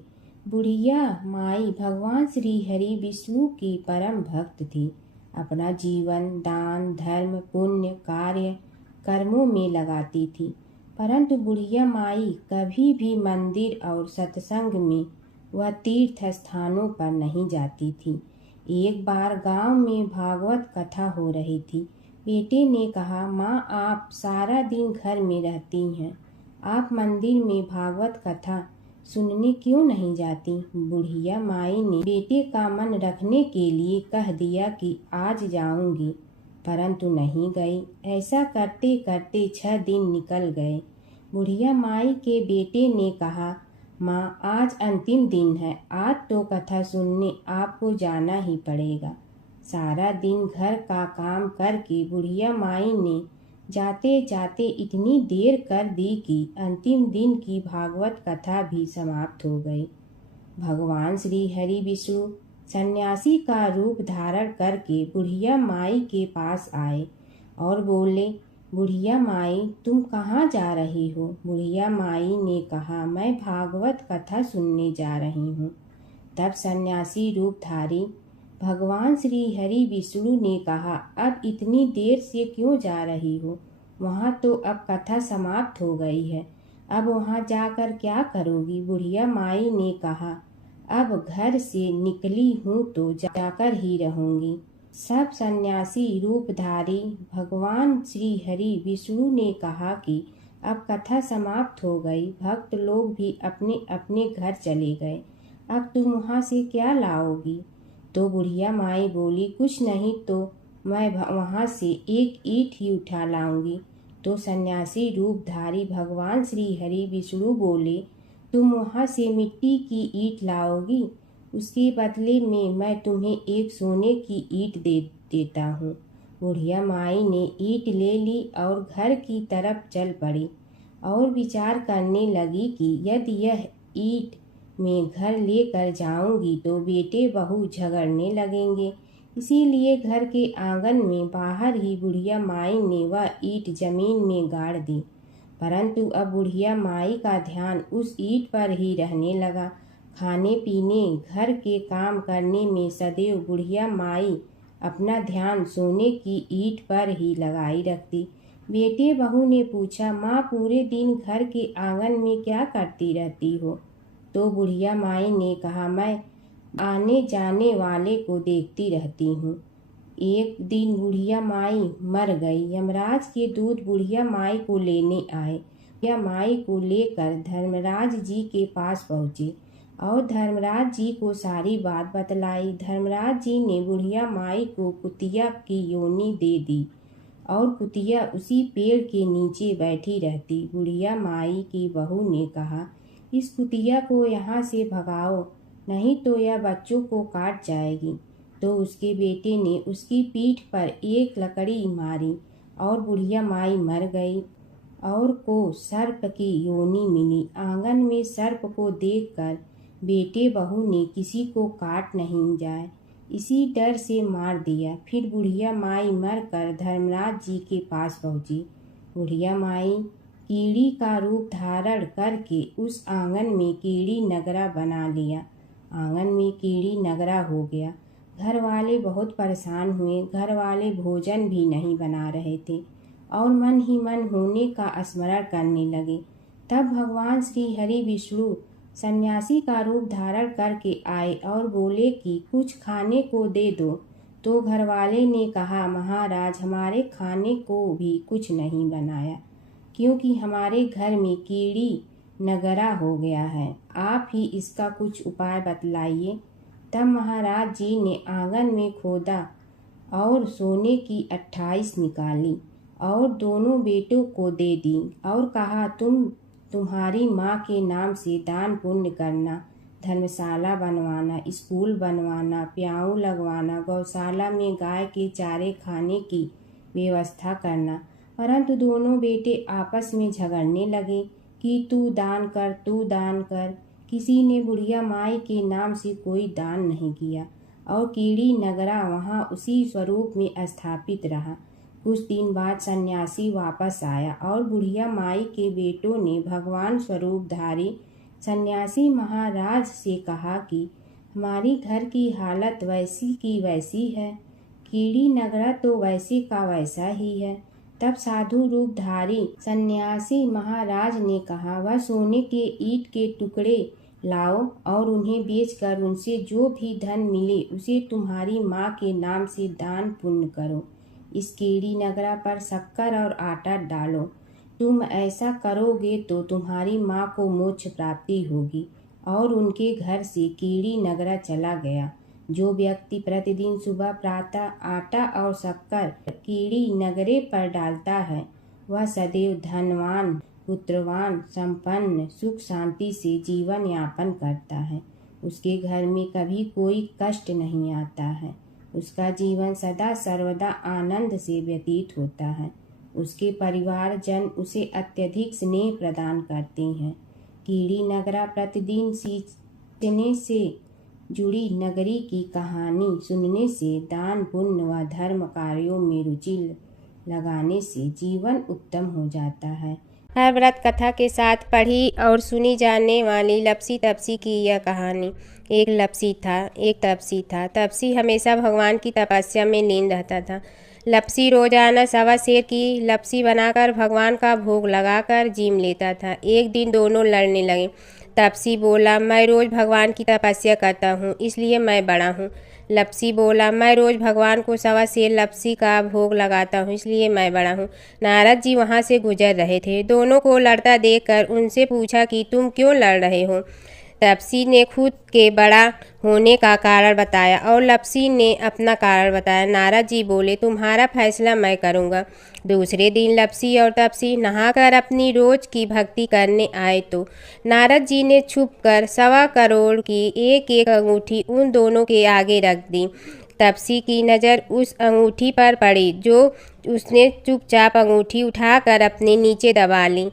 बुढ़िया माई भगवान श्री हरि विष्णु की परम भक्त थी। अपना जीवन दान धर्म पुण्य कार्य कर्मों में लगाती थी, परंतु बुढ़िया माई कभी भी मंदिर और सत्संग में व तीर्थ स्थानों पर नहीं जाती थी। एक बार गांव में भागवत कथा हो रही थी। बेटे ने कहा, माँ, आप सारा दिन घर में रहती हैं, आप मंदिर में भागवत कथा सुनने क्यों नहीं जाती। बुढ़िया माई ने बेटे का मन रखने के लिए कह दिया कि आज जाऊंगी, परंतु नहीं गई। ऐसा करते करते 6 दिन निकल गए। बुढ़िया माई के बेटे ने कहा, माँ, आज अंतिम दिन है, आज तो कथा सुनने आपको जाना ही पड़ेगा। सारा दिन घर का काम करके बुढ़िया माई ने जाते जाते इतनी देर कर दी कि अंतिम दिन की भागवत कथा भी समाप्त हो गई। भगवान श्री हरि विष्णु सन्यासी का रूप धारण करके बुढ़िया माई के पास आए और बोले, बुढ़िया माई, तुम कहाँ जा रही हो? बुढ़िया माई ने कहा, मैं भागवत कथा सुनने जा रही हूँ। तब सन्यासी रूपधारी भगवान श्री हरि विष्णु ने कहा, अब इतनी देर से क्यों जा रही हो? वहाँ तो अब कथा समाप्त हो गई है, अब वहाँ जाकर क्या करोगी? बुढ़िया माई ने कहा, अब घर से निकली हूँ तो जाकर ही रहूंगी। सब सन्यासी रूपधारी भगवान श्री हरि विष्णु ने कहा कि अब कथा समाप्त हो गई, भक्त लोग भी अपने अपने घर चले गए, अब तुम वहाँ से क्या लाओगी? तो बुढ़िया माई बोली, कुछ नहीं तो मैं वहाँ से एक ईंट ही उठा लाऊंगी। तो सन्यासी रूपधारी भगवान श्री हरि विष्णु बोले, तुम वहाँ से मिट्टी की ईंट लाओगी, उसके बदले में मैं तुम्हें एक सोने की ईंट दे देता हूँ। बुढ़िया माई ने ईंट ले ली और घर की तरफ चल पड़ी और विचार करने लगी कि यदि यह ईंट मैं घर लेकर जाऊंगी तो बेटे बहू झगड़ने लगेंगे, इसीलिए घर के आंगन में बाहर ही बुढ़िया माई ने वह ईंट जमीन में गाड़ दी। परंतु अब बुढ़िया माई का ध्यान उस ईंट पर ही रहने लगा। खाने पीने घर के काम करने में सदैव बुढ़िया माई अपना ध्यान सोने की ईंट पर ही लगाई रखती। बेटे बहू ने पूछा, माँ, पूरे दिन घर के आंगन में क्या करती रहती हो? तो बुढ़िया माई ने कहा, मैं आने जाने वाले को देखती रहती हूँ। एक दिन बुढ़िया माई मर गई। यमराज के दूत बुढ़िया माई को लेने आए। बुढ़िया माई को लेकर धर्मराज जी के पास पहुँचे और धर्मराज जी को सारी बात बतलाई। धर्मराज जी ने बुढ़िया माई को कुतिया की योनि दे दी और कुतिया उसी पेड़ के नीचे बैठी रहती। बुढ़िया माई की बहू ने कहा, इस कुतिया को यहाँ से भगाओ, नहीं तो यह बच्चों को काट जाएगी। तो उसके बेटे ने उसकी पीठ पर एक लकड़ी मारी और बुढ़िया माई मर गई और को सर्प की योनि मिली। आंगन में सर्प को देखकर बेटे बहू ने किसी को काट नहीं जाए इसी डर से मार दिया। फिर बुढ़िया माई मरकर धर्मराज जी के पास पहुंची। बुढ़िया माई कीड़ी का रूप धारण करके उस आंगन में कीड़ी नगरा बना लिया। आंगन में कीड़ी नगरा हो गया। घर वाले बहुत परेशान हुए। घर वाले भोजन भी नहीं बना रहे थे और मन ही मन होने का स्मरण करने लगे। तब भगवान श्री हरि विष्णु सन्यासी का रूप धारण करके आए और बोले कि कुछ खाने को दे दो। तो घरवाले ने कहा, महाराज, हमारे खाने को भी कुछ नहीं बनाया क्योंकि हमारे घर में कीड़ी नगरा हो गया है, आप ही इसका कुछ उपाय बतलाइए। तब महाराज जी ने आंगन में खोदा और सोने की 28 निकाली और दोनों बेटों को दे दी और कहा, तुम्हारी माँ के नाम से दान पुण्य करना, धर्मशाला बनवाना, स्कूल बनवाना, प्याऊ लगवाना, गौशाला में गाय के चारे खाने की व्यवस्था करना। परंतु दोनों बेटे आपस में झगड़ने लगे कि तू दान कर, तू दान कर। किसी ने बुढ़िया माई के नाम से कोई दान नहीं किया और कीड़ी नगरा वहाँ उसी स्वरूप में स्थापित रहा। कुछ दिन बाद सन्यासी वापस आया और बुढ़िया माई के बेटों ने भगवान स्वरूपधारी सन्यासी महाराज से कहा कि हमारी घर की हालत वैसी की वैसी है, कीड़ी नगरा तो वैसे का वैसा ही है। तब साधु रूपधारी सन्यासी महाराज ने कहा, वह सोने के ईंट के टुकड़े लाओ और उन्हें बेचकर उनसे जो भी धन मिले उसे तुम्हारी माँ के नाम से दान पुण्य करो। इस कीड़ी नगरा पर शक्कर और आटा डालो। तुम ऐसा करोगे तो तुम्हारी माँ को मोक्ष प्राप्ति होगी। और उनके घर से कीड़ी नगरा चला गया। जो व्यक्ति प्रतिदिन सुबह प्रातः आटा और शक्कर कीड़ी नगरे पर डालता है वह सदैव धनवान पुत्रवान, संपन्न, सुख शांति से जीवन यापन करता है। उसके घर में कभी कोई कष्ट नहीं आता है। उसका जीवन सदा सर्वदा आनंद से व्यतीत होता है। उसके परिवारजन उसे अत्यधिक स्नेह प्रदान करते हैं। कीड़ी नगरा प्रतिदिन सींचने से जुड़ी नगरी की कहानी सुनने से, दान पुण्य व धर्म कार्यों में रुचि लगाने से जीवन उत्तम हो जाता है। हर व्रत कथा के साथ पढ़ी और सुनी जाने वाली लपसी तपसी की यह कहानी। एक लपसी था, एक तपसी था। तपसी हमेशा भगवान की तपस्या में लीन रहता था। लपसी रोजाना सवा सेर की लपसी बनाकर भगवान का भोग लगाकर जीम लेता था। एक दिन दोनों लड़ने लगे। तपसी बोला, मैं रोज़ भगवान की तपस्या करता हूँ, इसलिए मैं बड़ा हूँ। लपसी बोला, मैं रोज़ भगवान को सवा सेर लपसी का भोग लगाता हूँ, इसलिए मैं बड़ा हूँ। नारद जी वहाँ से गुजर रहे थे। दोनों को लड़ता देखकर उनसे पूछा कि तुम क्यों लड़ रहे हो। तपसी ने खुद के बड़ा होने का कारण बताया और लपसी ने अपना कारण बताया। नारद जी बोले, तुम्हारा फैसला मैं करूँगा। दूसरे दिन लपसी और तपसी नहाकर अपनी रोज की भक्ति करने आए तो नारद जी ने छुपकर 1.25 करोड़ की एक एक अंगूठी उन दोनों के आगे रख दी। तपसी की नज़र उस अंगूठी पर पड़ी जो उसने चुपचाप अंगूठी उठाकर अपने नीचे दबा ली।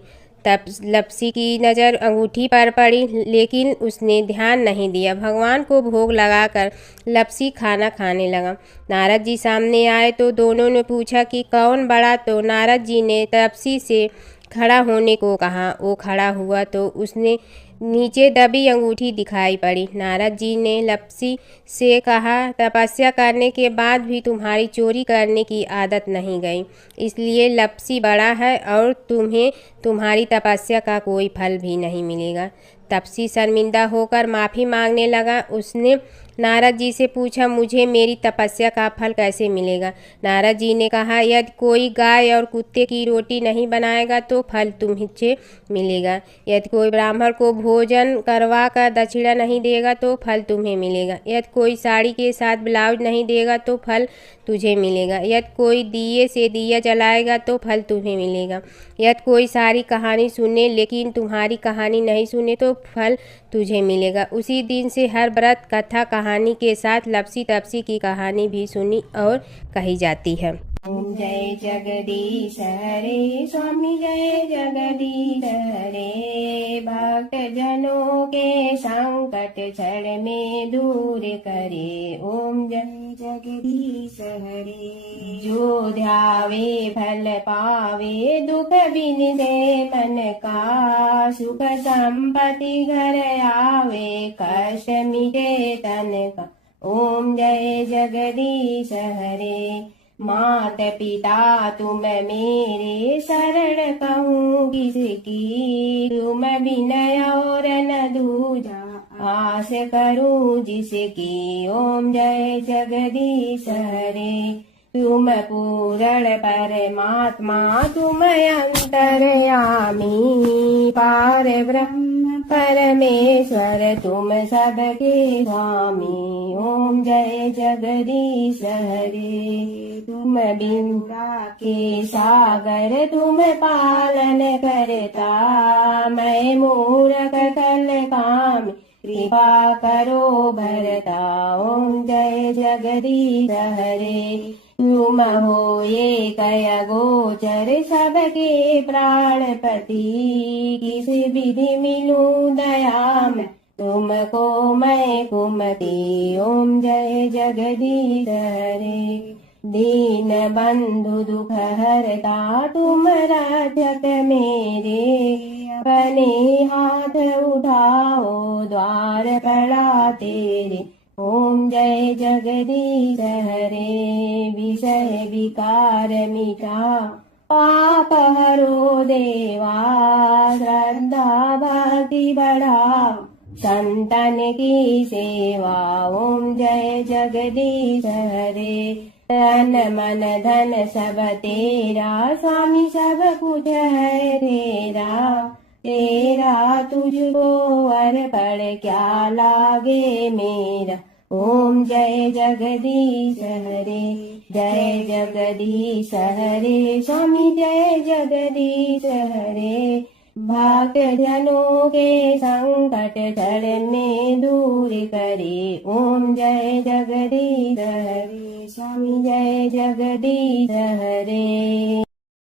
तब लपसी की नज़र अंगूठी पर पड़ी, लेकिन उसने ध्यान नहीं दिया। भगवान को भोग लगाकर लपसी खाना खाने लगा। नारद जी सामने आए तो दोनों ने पूछा कि कौन बड़ा, तो नारद जी ने तपसी से खड़ा होने को कहा। वो खड़ा हुआ तो उसने नीचे दबी अंगूठी दिखाई पड़ी। नारद जी ने लपसी से कहा, तपस्या करने के बाद भी तुम्हारी चोरी करने की आदत नहीं गई, इसलिए लपसी बड़ा है और तुम्हें तुम्हारी तपस्या का कोई फल भी नहीं मिलेगा। तपसी शर्मिंदा होकर माफ़ी मांगने लगा। उसने नारद जी से पूछा, मुझे मेरी तपस्या का फल कैसे मिलेगा। नारद जी ने कहा, यदि कोई गाय और कुत्ते की रोटी नहीं बनाएगा तो फल तुम्हें मिलेगा। यदि कोई ब्राह्मण को भोजन करवा कर दक्षिणा नहीं देगा तो फल तुम्हें मिलेगा। यदि कोई साड़ी के साथ ब्लाउज नहीं देगा तो फल तुझे मिलेगा। यदि कोई दिए से दिया जलाएगा तो फल तुम्हें मिलेगा। यदि कोई सारी कहानी सुने लेकिन तुम्हारी कहानी नहीं सुने तो फल तुझे मिलेगा। उसी दिन से हर व्रत कथा कहानी के साथ लपसी तपसी की कहानी भी सुनी और कही जाती है। ओम जय जगदीश हरे स्वामी, जय जगदीश हरे। भक्त जनों के संकट क्षण में दूर करे। ओम जय जगदीश हरे। जो ध्यावे फल पावे, दुख बिन दे मन का। सुख संपत्ति घर आवे, कष्ट मिटे तन का। ओम जय जगदीश हरे। मात पिता तुम मेरे, शरण कहूँ किसकी। तुम विनय और न दूजा, आस करूँ जिसकी। ओम जय जगदीश हरे। तुम पूर्ण परमात्मा, तुम अंतर्यामी। पार ब्रह्म परमेश्वर, तुम सबके स्वामी। ओम जय जगदीश हरे। तुम बिंदा के सागर, तुम पालन करता। मैं मूरख कल काम, कृपा करो भरता। ओम जय जगदीश हरे। तुम हो ये कय गोचर, सबके प्राणपति। किस विधि मिलूं दया में, तुमको मैं कुमति। ओम जय जगदीश हरे। दीन बंधु दुख हरता, तुम रक्षक मेरे। अपने हाथ उठाओ, द्वार पड़ा तेरे। ओम जय जगदीश हरे। विषय विकार मिटा, पाप हरो देवा। श्रद्धा भक्ति बढ़ाओ, संतन की सेवा। ओम जय जगदीश हरे। तन मन धन सब तेरा, स्वामी सब कुछ है तेरा। तेरा तुझको अर्पण क्या लागे मेरा। ओम जय जगदीश हरे। जय जगदीश हरे। स्वामी जय जगदीश हरे। भक्त जनों के संकट में दूर करे। ओम जय जगदीश हरे, स्वामी जय जगदीश हरे।